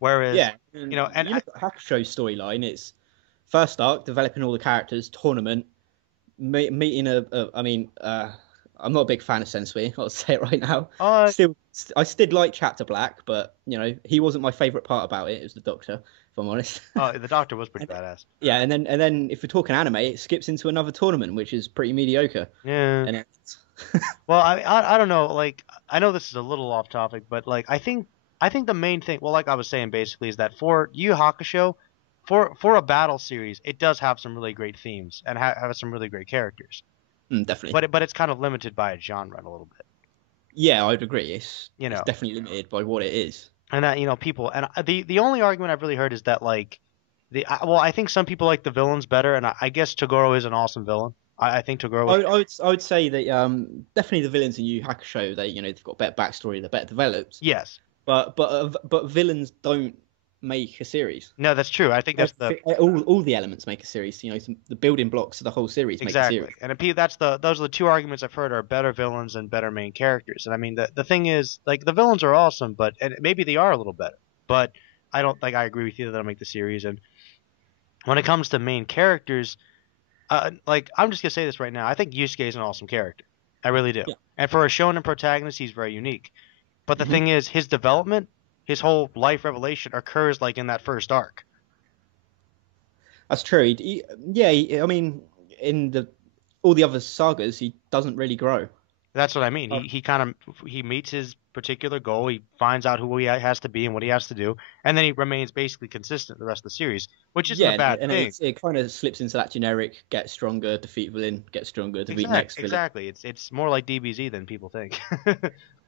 Whereas, and Hakusho's storyline, it's first arc, developing all the characters, tournament, meeting I'm not a big fan of Sensui, I'll say it right now. I still like Chapter Black, but, he wasn't my favourite part about it. It was the Doctor, if I'm honest. The Doctor was pretty badass. Yeah, and then if we're talking anime, it skips into another tournament, which is pretty mediocre. Yeah. And well, I don't know, like, I know this is a little off topic, but, like, I think the main thing, well, like I was saying, basically, is that for Yu Hakusho, for a battle series, it does have some really great themes and have some really great characters. Definitely. But it's kind of limited by its genre a little bit. Yeah, I'd agree. It's definitely limited by what it is. And that people, and the only argument I've really heard is that like I think some people like the villains better, and I guess Toguro is an awesome villain. I think Toguro. I would say that definitely the villains in Yu Hakusho, they've got better backstory, they're better developed. Yes. But villains don't make a series. No, that's true. I think that's all the elements make a series. You know, the building blocks of the whole series make a series. And those are the two arguments I've heard are better villains and better main characters. And I mean, the thing is, like, the villains are awesome, and maybe they are a little better, but I don't think I agree with you that they'll make the series. And when it comes to main characters, like, I'm just gonna say this right now, I think Yusuke is an awesome character. I really do. Yeah. And for a shonen protagonist, he's very unique. But the thing is, his development, his whole life revelation occurs like in that first arc. That's true. I mean, in all the other sagas, he doesn't really grow. That's what I mean. He meets his particular goal. He finds out who he has to be and what he has to do, and then he remains basically consistent the rest of the series, which isn't a bad thing. It kind of slips into that generic: get stronger, defeat villain, get stronger, defeat next villain. Exactly. It's more like DBZ than people think.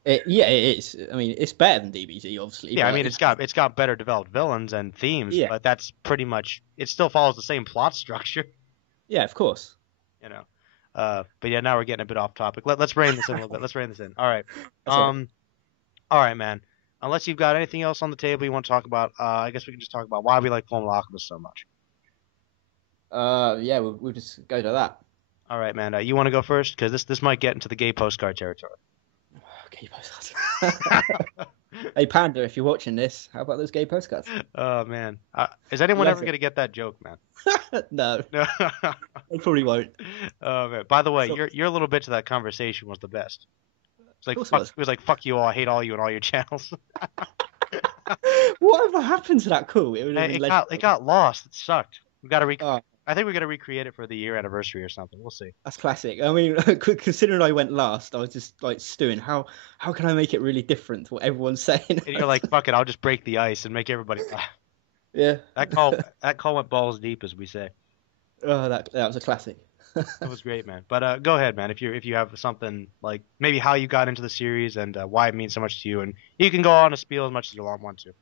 It is. I mean, it's better than DBZ, obviously. Yeah, I mean, it's got better developed villains and themes, but that's pretty much it. Still follows the same plot structure. Yeah, of course. You know. But yeah, now we're getting a bit off topic. Let's rein this in a little bit. Let's rein this in. All right. All right, man. Unless you've got anything else on the table you want to talk about, I guess we can just talk about why we like Fullmetal Alchemist so much. Yeah, we'll just go to that. All right, man. You want to go first? Because this might get into the gay postcard territory. Gay postcards. Hey, Panda, if you're watching this, how about those gay postcards? Oh, man. Is anyone ever going to get that joke, man? No. They probably won't. Oh, man. By the way, your little bit to that conversation was the best. It was like, fuck you all, I hate all you and all your channels. Whatever happened to that call? It got lost. It sucked. We got to I think we're going to recreate it for the year anniversary or something. We'll see. That's classic. I mean, considering I went last, I was just like stewing. How can I make it really different to what everyone's saying? And you're like, fuck it, I'll just break the ice and make everybody laugh. Yeah. That call went balls deep, as we say. Oh, that was a classic. That was great, man. But go ahead, man. If you have something like maybe how you got into the series and why it means so much to you, and you can go on a spiel as much as you want to.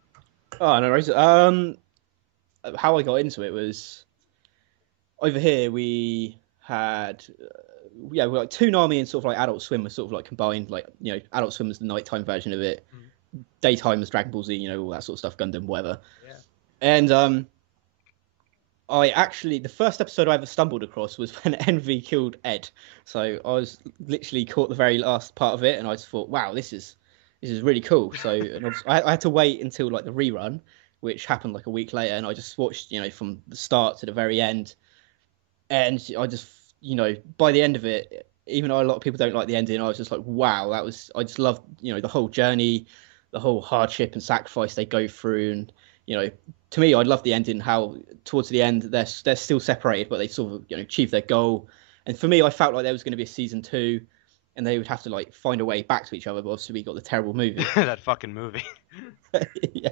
Oh, no worries. How I got into it was over here. We had we had like Toonami and sort of like Adult Swim were sort of like combined. Like, you know, Adult Swim was the nighttime version of it. Daytime was Dragon Ball Z. You know, all that sort of stuff, Gundam, whatever. Yeah. And the first episode I ever stumbled across was when Envy killed Ed. So I was literally caught the very last part of it, and I just thought, wow, this is really cool. So I had to wait until like the rerun, which happened like a week later, and I just watched, you know, from the start to the very end. And I just, you know, by the end of it, even though a lot of people don't like the ending, I was just like, wow, I just loved, you know, the whole journey, the whole hardship and sacrifice they go through. And, you know, to me, I love the ending, how towards the end they're still separated, but they sort of, you know, achieve their goal. And for me, I felt like there was going to be a season 2, and they would have to like find a way back to each other. But obviously, we got the terrible movie. That fucking movie. Yeah.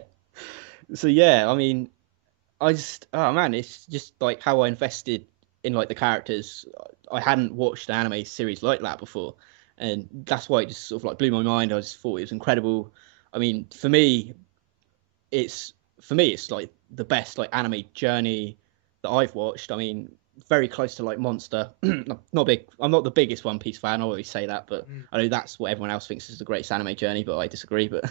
So yeah, I mean, it's just like how I invested in like the characters. I hadn't watched an anime series like that before, and that's why it just sort of like blew my mind. I just thought it was incredible. I mean, for me, it's like the best like anime journey that I've watched. I mean, very close to like Monster. Not big. I'm not the biggest One Piece fan. I always say that, but I know that's what everyone else thinks is the greatest anime journey. But I disagree. But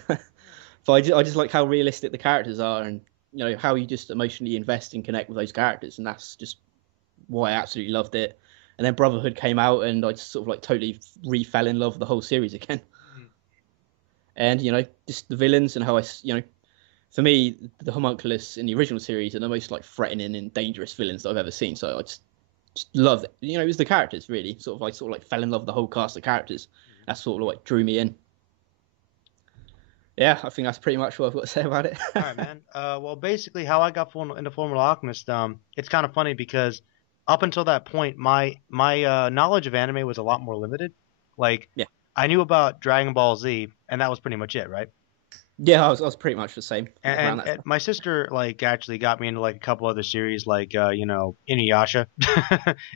I just like how realistic the characters are, and you know how you just emotionally invest and connect with those characters, and that's just why I absolutely loved it. And then Brotherhood came out, and I just sort of like totally fell in love with the whole series again. And you know, just the villains and how for me, the homunculus in the original series are the most like threatening and dangerous villains that I've ever seen. So I just loved it. You know, it was the characters really. Sort of like fell in love with the whole cast of characters. That sort of like drew me in. Yeah, I think that's pretty much what I've got to say about it. All right, man. Well, basically, how I got into Fullmetal Alchemist, it's kind of funny because up until that point, my knowledge of anime was a lot more limited. Like, yeah. I knew about Dragon Ball Z, and that was pretty much it, right? Yeah, I was pretty much the same. And my sister like actually got me into like a couple other series, like you know, Inuyasha,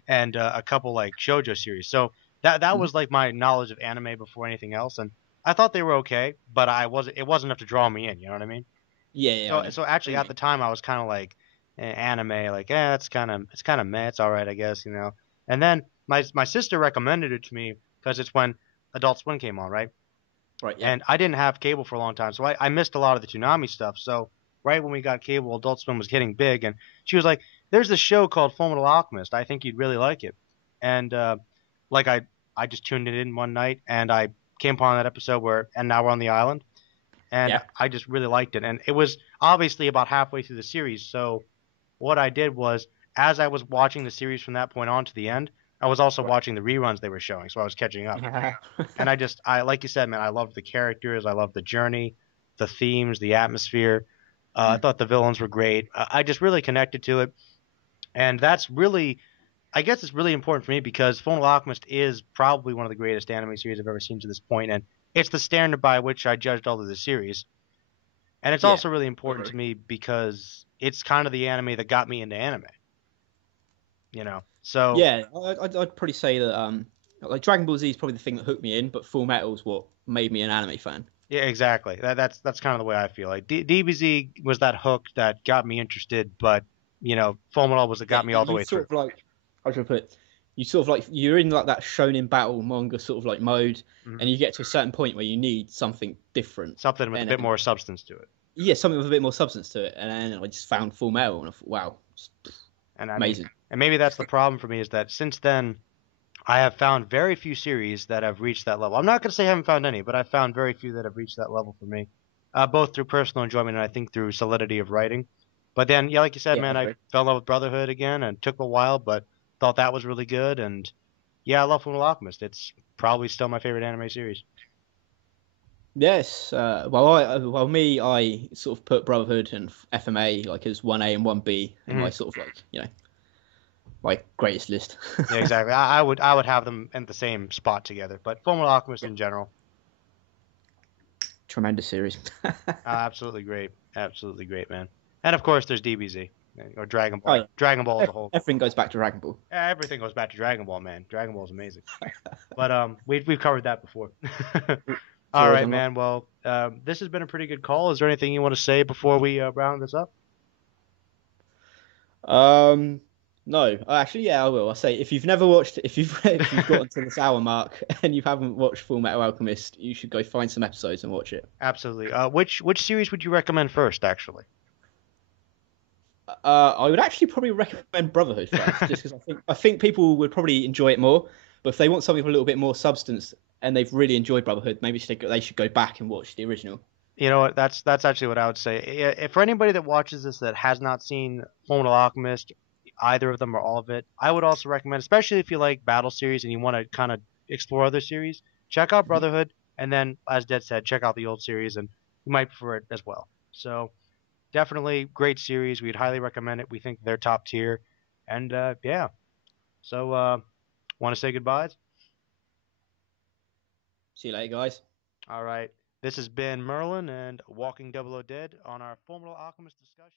and a couple like shoujo series. So that was like my knowledge of anime before anything else, and I thought they were okay, but it wasn't enough to draw me in. You know what I mean? Yeah. So actually, at the time, I was kind of like anime, like it's kind of meh, it's all right, I guess, you know. And then my sister recommended it to me because it's when Adult Swim came on, right? Right. Yeah. And I didn't have cable for a long time, so I missed a lot of the Toonami stuff. So right when we got cable, Adult Swim was getting big, and she was like, "There's this show called Fullmetal Alchemist. I think you'd really like it." And like I just tuned it in one night, and I came upon that episode and now we're on the island, and I just really liked it. And it was obviously about halfway through the series, so what I did was, as I was watching the series from that point on to the end, I was also watching the reruns they were showing, so I was catching up. And I like you said, man, I loved the characters, I loved the journey, the themes, the atmosphere. I thought the villains were great. I just really connected to it, and that's really, I guess it's really important for me because Fullmetal Alchemist is probably one of the greatest anime series I've ever seen to this point, and it's the standard by which I judged all of the series. And it's also really important to me because it's kind of the anime that got me into anime. You know, so yeah, I'd probably say that like Dragon Ball Z is probably the thing that hooked me in, but Full Metal's what made me an anime fan. Yeah, exactly. That's kind of the way I feel. Like DBZ was that hook that got me interested, but you know, Fullmetal was it got me all the way through. Sort of like, how should I put it? You sort of like you're in like that shonen battle manga sort of like mode, and you get to a certain point where you need something different, something with a bit more substance to it. Yeah, something with a bit more substance to it, and then I just found Full Metal, and I thought, wow, amazing. And maybe that's the problem for me is that since then, I have found very few series that have reached that level. I'm not going to say I haven't found any, but I've found very few that have reached that level for me, both through personal enjoyment and I think through solidity of writing. But then, yeah, like you said, man, I fell in love with Brotherhood again, and it took a while, but thought that was really good. And yeah, I love Fullmetal Alchemist. It's probably still my favorite anime series. Yes, I sort of put Brotherhood and FMA like as 1A and 1B in my sort of like, you know, my greatest list. Yeah, exactly. I would have them in the same spot together, but Fullmetal Alchemist in general. Tremendous series. Absolutely great, man. And of course, there's DBZ or Dragon Ball. Oh, Dragon Ball as a whole. Everything goes back to Dragon Ball. Everything goes back to Dragon Ball, man. Dragon Ball is amazing. But we've covered that before. All right, man. Well, this has been a pretty good call. Is there anything you want to say before we round this up? No, actually, yeah, I will. I'll say if you've gotten to this hour mark and you haven't watched Fullmetal Alchemist, you should go find some episodes and watch it. Absolutely. Which series would you recommend first, actually? I would actually probably recommend Brotherhood first, just because I think people would probably enjoy it more. But if they want something with a little bit more substance and they've really enjoyed Brotherhood, maybe they should go back and watch the original. You know what? That's actually what I would say. If for anybody that watches this that has not seen Fullmetal Alchemist, either of them or all of it, I would also recommend, especially if you like battle series and you want to kind of explore other series, check out Brotherhood, and then, as Dad said, check out the old series, and you might prefer it as well. So, definitely great series. We'd highly recommend it. We think they're top tier, and yeah. So, want to say goodbyes? See you later, guys. All right. This has been Merlin and Walking Double O Dead on our Fullmetal Alchemist discussion.